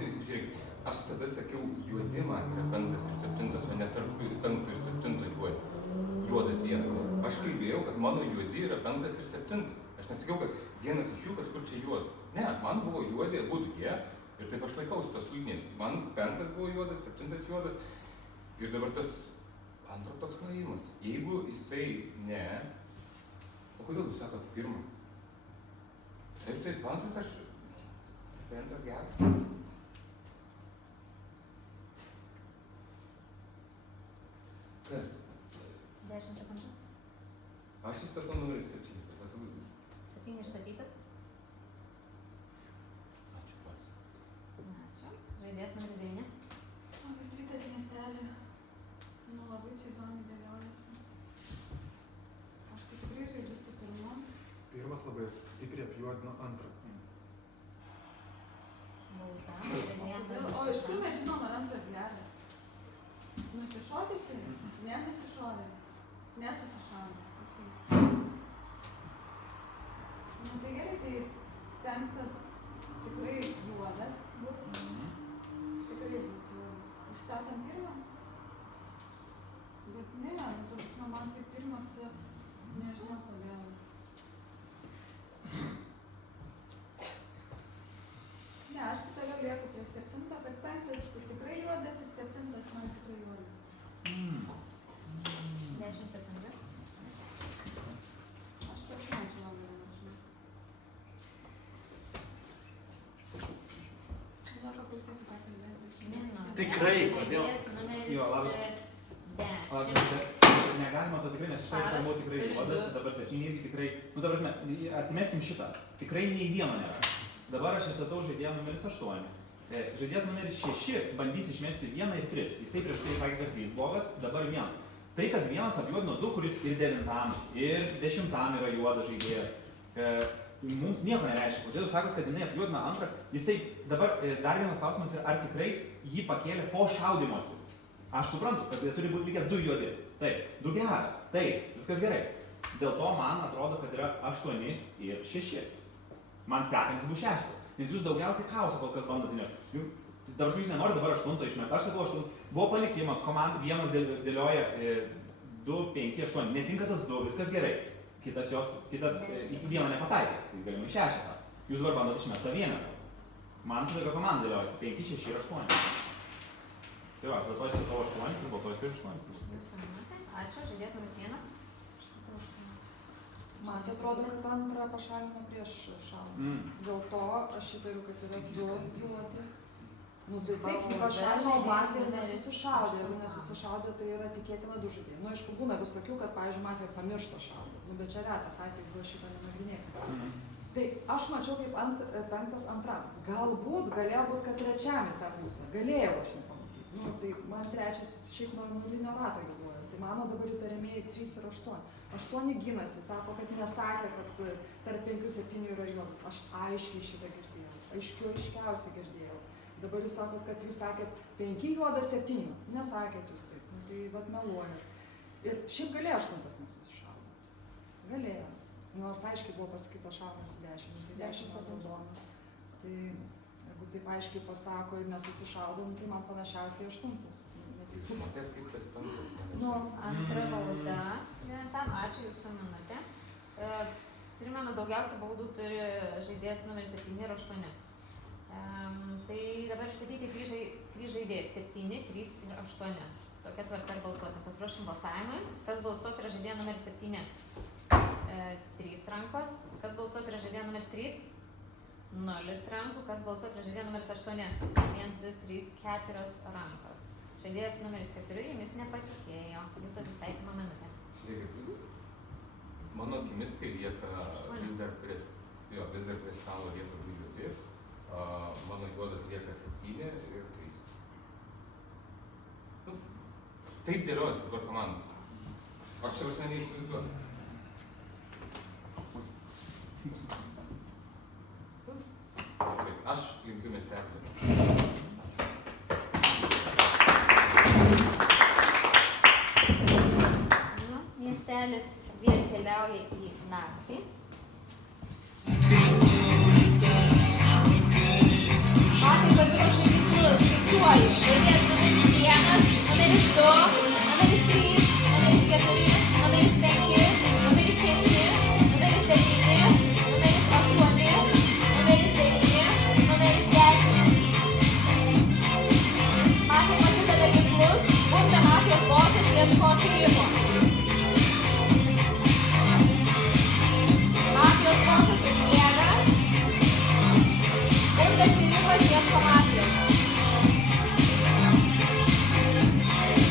žiūrėk, aš tada sakiau, juodi man yra 5 ir 7, o ne tarp 5 ir 7 juodas vienas. Aš kalbėjau, kad mano juodi yra 5 ir 7. Aš nesakiau, kad vienas iš jų kažkur čia juodas. Ne, man buvo juodi abudu jie ir taip aš laikausi tos linijos. Man 5 buvo juodas, 7 juodas ir dabar tas antro toks nuėjimas. Jeigu jisai ne, o kodėl jūs sakot pirmą? Taip, antras aš... Sakai, antras geras. Kas? 10 sekundžių. Aš įstatau numeris 7. 7 išstatytas. Ačiū pats. Ačiū. Žaidėjas numeris 9. Labas rytas, miestelį. Nu, labai čia įdomiai dėliojasi. Aš tai tikrai žaidžiu su pirmu. Pirmas labai stipriai apjuodino antrą. O iš kur mes žinom, ar antras geras? Nusišovėsi? Nenusišovė. Nesusišovė. Nu tai gerai, tai 5 tikrai juodas bus. Tikrai bus juodas. Išstatom pirmą? Bet ne, toks, man tai pirmas, nežinau kodėl. Ne, aš tai toliau lieku prie 7, bet 5 tikrai juodas ir 7 man tikrai juodas. 10 sekundės. Aš pasimečiau labai nežinau. Gal paklausysiu, ką kalbėti. Nežinau. Tikrai, kodėl? Žaidėjas numeris Jo, labas. 10. Negalima to tikrai, nes šitai buvo tikrai juodas, dabar 7 irgi tikrai, nu ta prasme, atsimeskim šitą, tikrai nei vieno nėra. Dabar aš įstatau žaidėją numeris 8. Žaidėjas numeris 6 bandys išmesti 1 ir 3. Jisai prieš tai pakeitė 3 blogas, dabar 1. Tai, kad 1 apjuodino 2, kuris ir 9 ir 10 yra juodas žaidėjas, mums nieko nereiškia. Kodėl jūs sakot, kad jinai apjuodina 2, jisai dabar dar vienas klausimas yra, ar tikrai jį pakėlė po šaudymosi. Aš suprantu, kad jie turi būti likę 2 juodi. Taip, 2 geras. Taip, viskas gerai. Dėl to man atrodo, kad yra 8 ir 6. Man sekantis bus 6. Nes jūs daugiausiai chaosą kol kas bandote nešti. Dabar jūs nenorite dabar 8 išmesti. Aš sakau 8. Buvo palikimas, komanda vienas dėlioja 2, 5, 8. Netinka tas 2, viskas gerai. Kitas vieną nepataikė. Tai galima 6. Jūs dabar bandote išmesti tą vieną. Man tada, kad komanda dėliojasi 5, 6 ir 8. Tai va, balsuosiu tavo 8 ir balsuosiu prieš 8. Jūsų minutė. Ačiū. Žaidėjas numeris 1. Man tai atrodo, kad antrą pašalino prieš šaudymą. Dėl to aš įtariu, kad yra 2 juodi. Nu tai taip, jį pašalino, mafija nesusišaudė. Jeigu nesusišaudė, tai yra tikėtina 2 žaidėjai. Nu aišku, būna visokių, kad, pavyzdžiui, mafija pamiršta šaudę. Nu bet čia retas atvejis, dėl šito nenagrinėti. Tai aš mačiau kaip 5 antram. Galbūt galėjo būti, kad 3 į tą pusę. Galėjau aš nepamatyti. Nu tai man 3 šiaip nuo nulinio rato galvoju. Tai mano dabar įtariamieji 3 ir 8. 8 ginasi, sako, kad nesakė, kad tarp 5-7 yra juodas. Aš aiškiai šitą girdėjau. Aiškiausiai girdėjau. Dabar jūs sakot, kad jūs sakėt 5 juodas, 7 juodas. Nesakėt jūs taip. Nu, tai vat meluojat. Ir šiaip galėjo 8 nesusišaudyti. Galėjo. Nors aiškiai buvo pasakyta šaudas 10. Tai 10 raudonas. Tai jeigu taip aiškiai pasako ir nesusišaudom, tai man panašiausiai 8. Matėt, kaip tas 5. Nu, antra valda. Tam ačiū jūsų minutė. Turime atsimenu, daugiausia baudų turi žaidėjas numeris 7 ir 8. Tai dabar išstatyti 3 žaidėjai, 7, 3 ir 8. Tokia tvarka ir balsuosim. Pasiruošim balsavimui. Kas balsuoja prieš žaidėją numeris 7? 3 rankos. Kas balsuoja prieš žaidėją numeris 3? 0 rankų. Kas balsuoja prieš žaidėją numeris 8? 1, 2, 3, 4 rankos. Žaidėjas numeris 4 jumis nepatikėjo. Jūsų atsisveikinimo minutė. Žiūrėkit, mano akimis tai lieka vis dar prie stalo lieka 2 žaidėjas. Mano juodas lieka 7 ir 3. Nu, taip dėliojasi dabar komanda. Aš čia prasme neįsivaizduoju. Aš linkiu miestelį. Miestelis vėl keliauja į naktį. Matai, pasiruošę ginklus, skaičiuoju. Žaidėjas numeris 1, numeris 2, numeris 3, numeris 4, numeris 5, numeris 6, numeris 7, numeris 8, numeris 9, numeris 10. Matai, pasideda ginklus, bunda mafijos bosas ieško šeimo. Mafijos bosas užmiega, bunda šerifas ieško mafijos.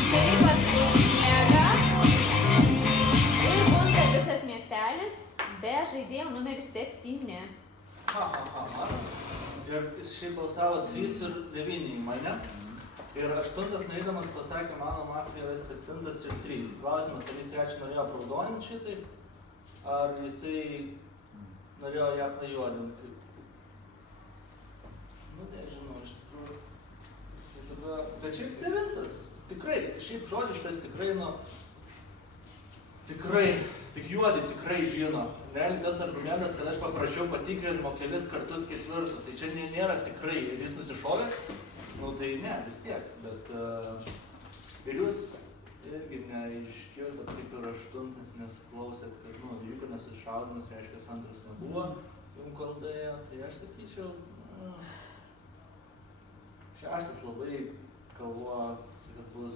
Šerifas užmiega ir bunda visas miestelis be žaidėjo numeris 7. Ir šiaip balsavo 3 ir 9 į mane. Ir 8 nueidamas pasakė, mano mafija yra 7 ir 3. Klausimas, ar jis 3 norėjo praudoninti šitaip, ar jisai norėjo ją pajuodinti. Nu, nežinau, iš tikrųjų. Bet šiaip 9. Tikrai, šiaip žodis tas tikrai, nu, tikrai, tik juodi tikrai žino. Realiai tas argumentas, kad aš paprašiau patikrinimo kelis kartus 4. Tai čia nėra tikrai, ir jis nusišovė. Nu tai ne, vis tiek, bet ir jūs irgi neiškirdot kaip ir 8, nes klausėt, kad, nu, jeigu nesušaudimas, reiškia, 2 nebuvo, jums kol dėjo, tai aš sakyčiau, 6 labai galvoja, kad bus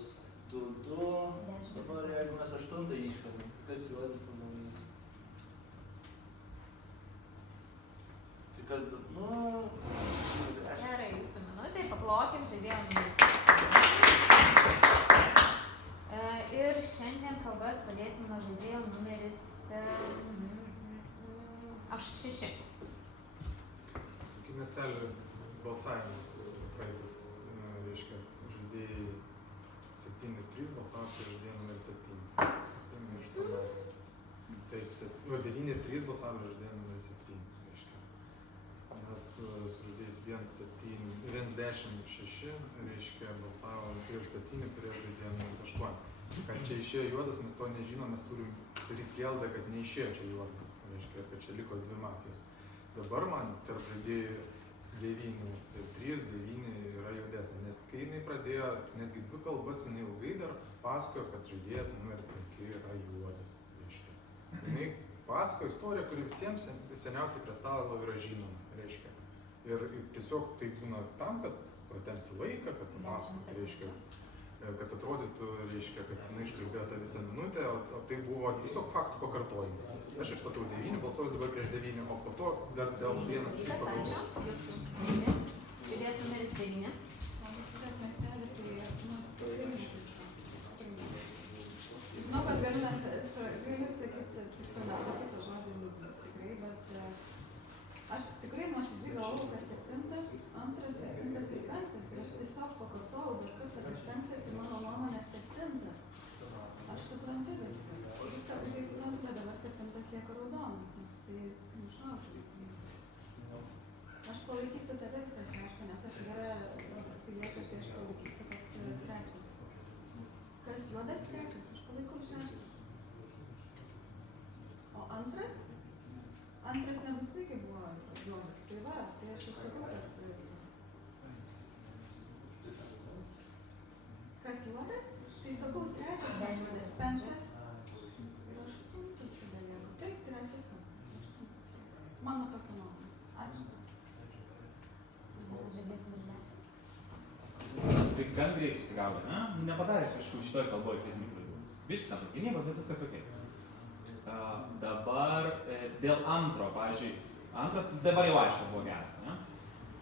2, dabar jeigu mes 8 iškalbam, kas juodi pagalvojus? Tai kas, nu... Gerai, jūsų minutė, paplokim žaidėjo numeris. Ir šiandien kalbas padėsim nuo žaidėjo numeris 6. Sakyk, miestelį balsavimas praeitas, reiškia, žaidėjai 7 ir 3 balsavo prie žaidėjo numeris 7. Taip, 9 ir 3 balsavo žaidėjo numeris 7, reiškia. Nes su žaidėjais 1, 10, 6, reiškia, balsavo ir 7 prie žaidėjo numeris 8. Kad čia išėjo juodas, mes to nežinom, mes turim prielaidą, kad neišėjo čia juodas, reiškia, kad čia liko 2 mafijos. Dabar man tarp žaidėjų 9 ir 3, 9 yra juodesnė, nes kai jinai pradėjo netgi 2 kalbas, jinai ilgai dar pasakojo, kad žaidėjas numeris 5 yra juodas, reiškia. Jinai pasakojo istoriją, kuri visiems seniausiai prie stalo yra žinoma, reiškia. Ir tiesiog tai būna tam, kad pratempti laiką, kad papasakoti, reiškia, kad atrodytų, reiškia, kad jinai iškalbėjo tą visą minutę, o tai buvo tiesiog faktų pakartojimas. Aš išstatau 9, balsuoju dabar prieš 9, o po to dar dėl 1-3 pagalvojau. Žaidėjas numeris 9. Šitas miestelį, tai, žinau, kad galiu sakyti, tiksliau nesakyti žodžių tikrai, bet aš tikrai nuoširdžiai galvoju, kad 7, 2, 7 ir 5, ir aš tiesiog pakartojau dar kartą, kad 5 ir mano nuomonė 7. Aš suprantu viską. Kai suprantu, kad dabar 7 lieka raudonas, nes jisai nušautas. Aš palaikysiu tave visą 6, nes aš gera piliečia, tai aš palaikysiu, kad 3. Kas juodas 3, aš palaikau 6. O 2? 2 nebūtinai kaip buvo juodas. Tai va, tai aš sakau, kad... Kas juodas? Tai sakau, 3, 10, 5 ir 8 tada lieka. Taip, 3 kampas. gan greit susigaudė, ne? Nepadarė kažkaip šitoj kalboj fizinių klaidų. Biškai tam gynybos, bet viskas ok. Dabar dėl antro, pavyzdžiui, antras dabar jau aišku buvo geras, ne?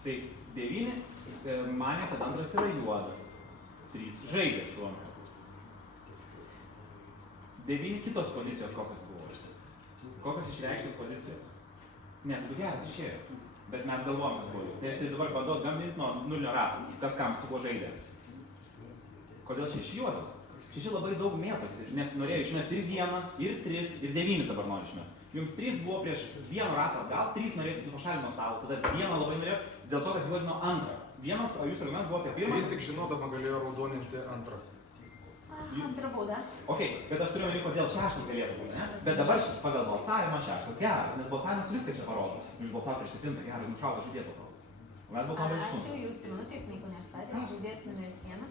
Tai 9 manė, kad antras yra juodas. 3 žaidė su antru. 9 kitos pozicijos kokios buvo. Kokios išreikštos pozicijos? Ne, tu geras išėjo. Bet mes galvojom, kad buvo. Tai aš tai dabar bandau gambinti nuo nulinio rato, kas kam su kuo žaidė. Kodėl 6 juodas? 6 labai daug mėtosi, nes norėjo išmesti ir 1, ir 3, ir 9 dabar nori išmesti. Jums 3 buvo prieš 1 ratą atgal, 3 norėtų pašalino stalo, tada 1 labai norėjo, dėl to, kad juodino antrą. 1, o jūsų argumentas buvo apie 1. Jis tik žinodama galėjo raudoninti antras. Antra bauda. Ok, bet aš turiu omeny, kodėl 6 galėtų būti, ne? Bet dabar pagal balsavimą 6 geras, nes balsavimas viską čia parodo. Jūs balsavo prieš 7 geras, nušauta žaidėto to. O mes balsavom prieš 8. Ačiū, jūsų minutė, jūs nieko nestatė. Žaidėjas numeris 1.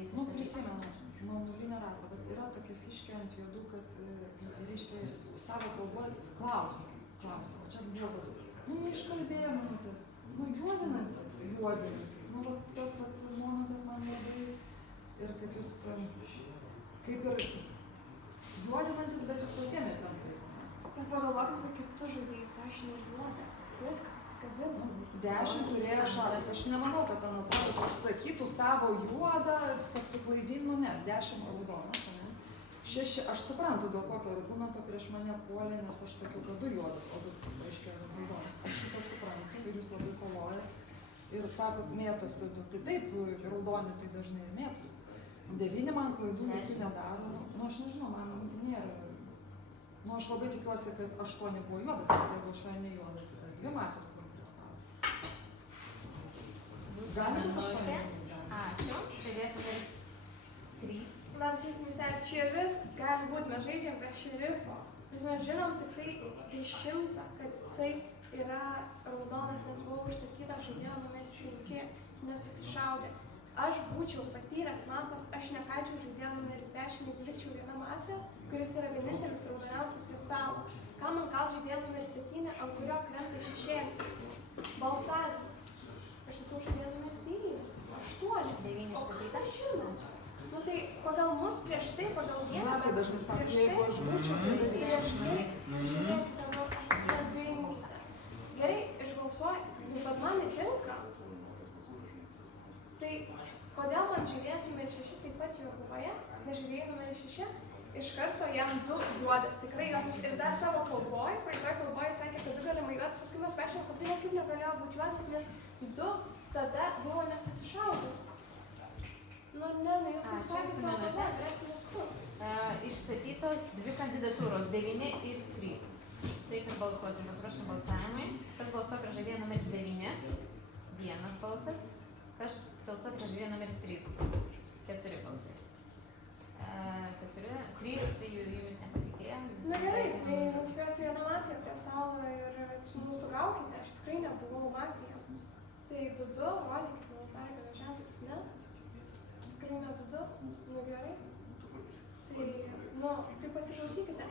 Nu, prisimenu, nuo nulinio rato, bet yra tokia fiškė ant juodų, kad, reiškia, savo kalbą klausia. O čia buvo toks, nu, neiškalbėjo minutės, nu, juodinantis. Nu, va, tas momentas man labai, ir kad jūs, kaip ir juodinantis, bet jūs pasiemėt tam taip. Bet pagalvokit apie kitus žaidėjus, aš nežinota. Viskas atsikabino. 10 turėjo šaras. Aš nemanau, kad ten atrodo, užsakytų savo juodą, kad suklaidintų, ne, 10 raudonas. 6, aš suprantu, dėl kokio argumento prieš mane puolė, nes aš sakiau, kad 2 juodas, o 2, reiškia, raudonas. Aš šitą suprantu ir jūs labai kovojat. Ir sakot, mėtosi, nu, tai taip, raudoni tai dažnai ir mėtosi. 9 man klaidų jokių nedaro, nu, aš nežinau, man nėra. Nu, aš labai tikiuosi, kad 8 buvo juodas, nes jeigu 8 ne juodas, tai 2 mačias tam prie stalo. Gali būti 8. Ačiū. Žaidėjas numeris 3. Labas rytas, miesteli, čia viskas gali būti, mes žaidžiam be šerifo. Mes žinom tikrai 10, kad jisai yra raudonas, nes buvo užsakyta žaidėjo numeris 5, nesusišaudė. Aš būčiau patyręs mafijos, aš nekalčiau žaidėjo numeris 10, jeigu likčiau viena mafija, kuris yra vienintelis raudoniausias prie stalo. Ką man kal žaidėjo numeris 7, ant kurio krenta šešėlis? Balsavimas. Aš sakau žaidėjo numeris 9, 8, o ką šiandien? Nu tai pagal mus prieš tai, pagal vieną, Mafija dažnai sako, jeigu aš būčiau, tai prieš tai, žiūrėkite, nu atsidavinkite. Gerai, išbalsuoju, bet man netinka. Tai kodėl man žaidėjas numeris 6 taip pat jo galvoje, nes žaidėjai numeris 6, iš karto jam 2 juodas, tikrai juodas. Ir dar savo kalboj, praeitoj kalboj sakė, kad 2 galima juodas, paskui mes paaiškinom, kad tai niekaip negalėjo būti juodas, nes 2 tada buvo nesusišaudomas. Nu ne, nu jūs taip sakėt, savo kalboj, turėsim nesu. Išstatytos 2 kandidatūros, 9 ir 3. Taip ir balsuosime, prašom balsavimai. Kas balsuo prieš žaidėją numeris 9, 1 balsas. Kas balsuo prieš žaidėją numeris 3, 4 balsai. 3 jumis nepatikėjo. Na gerai, tai tikiuosi viena mafija prie stalo ir sugaukite, aš tikrai nebuvau mafija. Tai 2, rodykit man pergalio ženklus, ne? Tikrai ne 2, nu gerai. Tai, nu, tai pasiklausykite.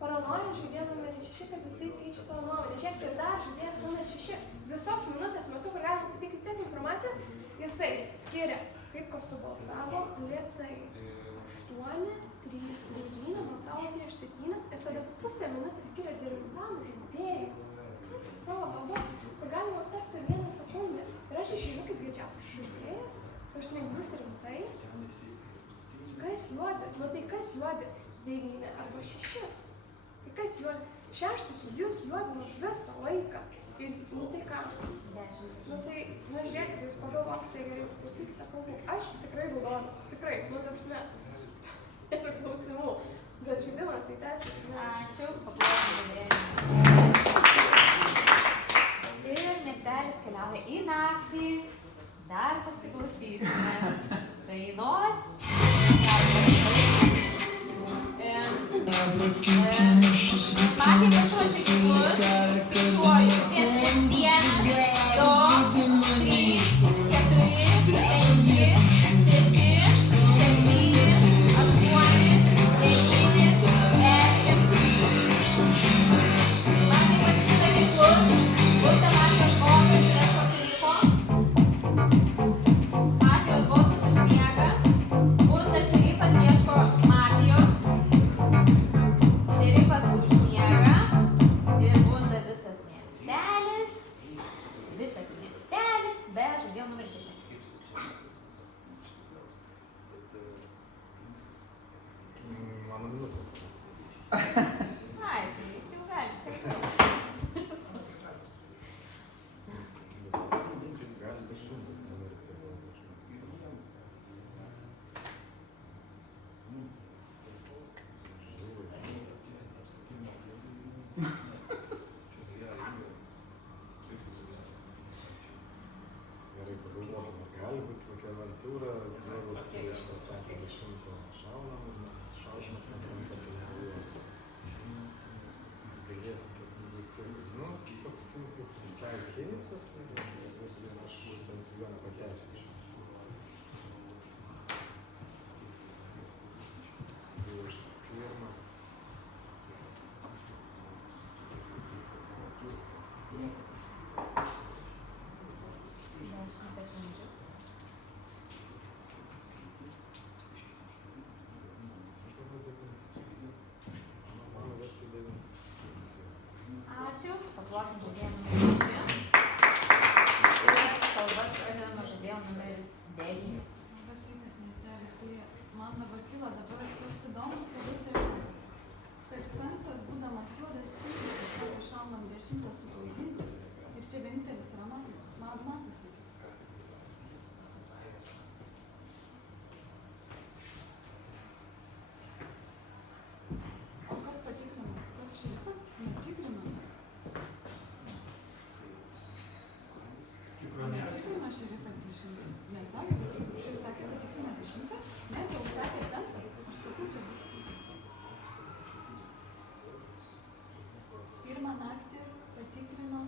Paranoja žaidėjo numeris 6, kad jis taip keičia savo nuomonę. Žiūrėk, ir dar žaidėjas numeris 6. Visos minutės metu, kur galima pateikti tiek informacijos, jisai skiria, kaip kas subalsavo, lėtai. 8, 3, 9, balsavo prieš 7 ir tada pusę minutės skiria 9 žaidėjui. Pusę savo galvos, kur galima aptarti 1 sekundę. Ir aš išeinu kaip geriausias žaidėjas, aš nebus rimtai. Kas juodi? Nu tai kas juodi? 9 arba 6. Tai kas juodi? 6 jūs juodinat visą laiką. Ir, nu tai ką? Nu tai, nu žiūrėkite, jūs pagalvokite gerai, klausykite kalbų. Aš tikrai raudona, tikrai, nu ta prasme. Ir klausimų, bet žaidimas tai tęsis, nes... Ačiū, paplaukim žaidėjai. Ir miestelis keliauja į naktį. Dar pasiklausysime dainos. Matė kažkokius tiklus, skaičiuoju. 1, 2, 3, 4, 5, 6, 7, 8, 9, 10. Ai, tai jūs jau galite. Gali išvis numirti. Gerai, pagalvokime, gali būti tokia avantūra, Dievas, reiškia, sakė, 10 šaunam ir mes šaunam, kad juos. Galėtų būti, nu, toks visai keistas, ir aš bent jo nepakelsiu. Pirmas. Mano versija 9. Ačiū. Paplokime žaidėją numeris 6. Ir kalbas pradedame nuo žaidėjo numeris 9. Labas rytas, miesteli. Tai man dabar kilo dabar toks įdomus dalykas, kad penktas, būdamas juodas, tyčias, sako, šaunam 10 suklaidinti. Ir čia vienintelis yra matas likęs. O kas patikrino? Kas šerifas netikrino? Netikrino šerifas 10. Nesakė, kad sakė, kad tikrino 10. Ne, čia užsakė 5. Aš sakau, čia bus. Pirmą naktį patikrino.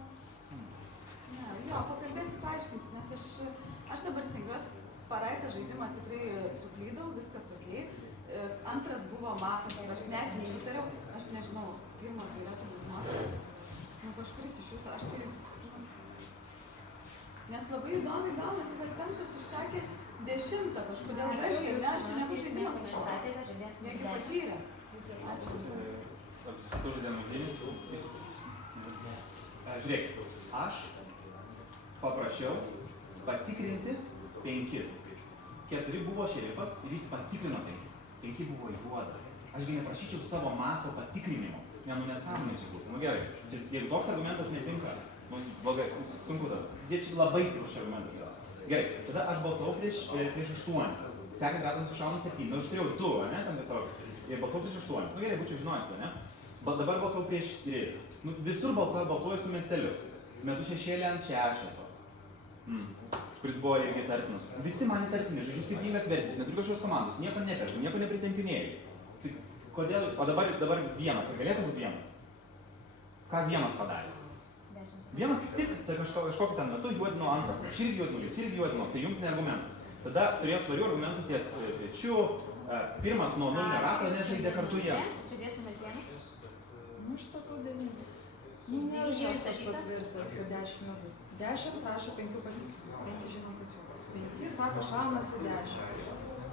Ne, jo, pakalbėsiu, paaiškinsiu, nes aš dabar stengiuosi paraitą žaidimą tikrai suklydau, viskas okei. Antras buvo mafas ir aš net neįtariau, aš nežinau, pirmas galėtų būti mafas. Nu, kažkuris iš jūsų, aš tai... Nes labai įdomiai gaunasi, kad penktas užsakė 10 kažkodėl garsiai, ne, aš čia nebus žaidimas kažkoks. Negi patyrė. Ačiū. Ar susižaidėm žaidimą? Žiūrėk, aš paprašiau patikrinti 5. 4 buvo šerifas ir jis patikrino 5. 5 buvo juodas. Ašgi neprašyčiau savo mato patikrinimo. Ne, nu nesąmonė čia būtų. Nu gerai, čia, jeigu toks argumentas netinka, nu blogai, sunku tada. Čia labai stiprus argumentas yra. Gerai, tada aš balsavau prieš 8. Sekant ratams sušauna 7. Nu aš turėjau 2, ne, tam toks. Ir balsavau prieš 8. Nu gerai, būčiau žinojęs tada, ne? Dabar balsavau prieš 3. Nu visur balsuoju su miesteliu. Metu šešėlį ant 6. Kuris buvo irgi tarpinus. Visi man įtartini, žaidžiu skirtingas versijas, neturiu kažkokios komandos, nieko neperku, nieko nepritempinėjau. Tai kodėl, o dabar vienas, ar galėtų būti vienas? Ką vienas padarė? Vienas tik, tai kažkokį ten metu juodino antrą, aš irgi juodinu, jūs irgi juodino, tai jums ne argumentas. Tada turėjo svarių argumentų ties trečiu, pirmas nuo nulinio rato nežaidė kartu jie. Žaidėjas numeris 1. Nu, aš sakau 9. Nu, nežaisiu aš tos versijos, kad 10 juodas. 10 prašo 5 patikrinti. 5 žinom, kad juodas. 5 sako, šaunasi 10.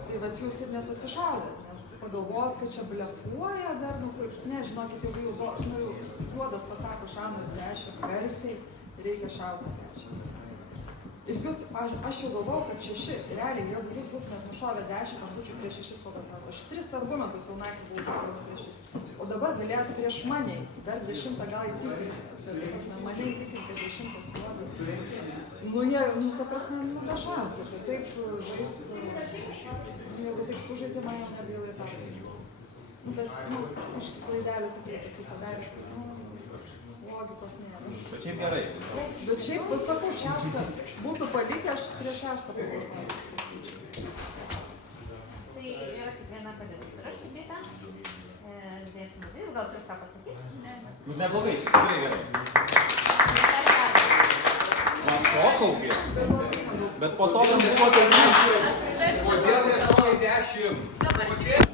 Tai vat jūs ir nesusišaudėt, nes pagalvojot, kad čia blefuoja dar, nu, ne, žinokit, jau juodas pasako, šaunas 10, garsiai, reikia šauti 10. Ir jūs, aš jau galvojau, kad 6, realiai, jeigu jūs būtumėt nušovę 10, aš būčiau prieš 6 paprastas. Aš 3 argumentus jau naktį buvau įsikūrus prieš 6. O dabar galėtų prieš mane, dar 10 gal įtikinti. Mane įtikinti, kad 10 juodas. Nu, ta prasme, nu, be šansų. Tai taip žaistų, jeigu taip sužaidė, man jau negailai tą. Nu, bet, nu, aš klaidelių tikrai tokių padarė. Logikos nėra. Bet šiaip gerai. Bet šiaip, pasakau, 6 būtų palikę, aš prieš 6 paprastai. Tai yra tik viena padėtis. Ir aš sudėta. Žaidėjas numeris 2, gal turiu ką pasakyti? Nu, neblogai, čia tikrai gerai. Man šokaugi. Bet po to dar buvo 9. Kodėl nestoji 10?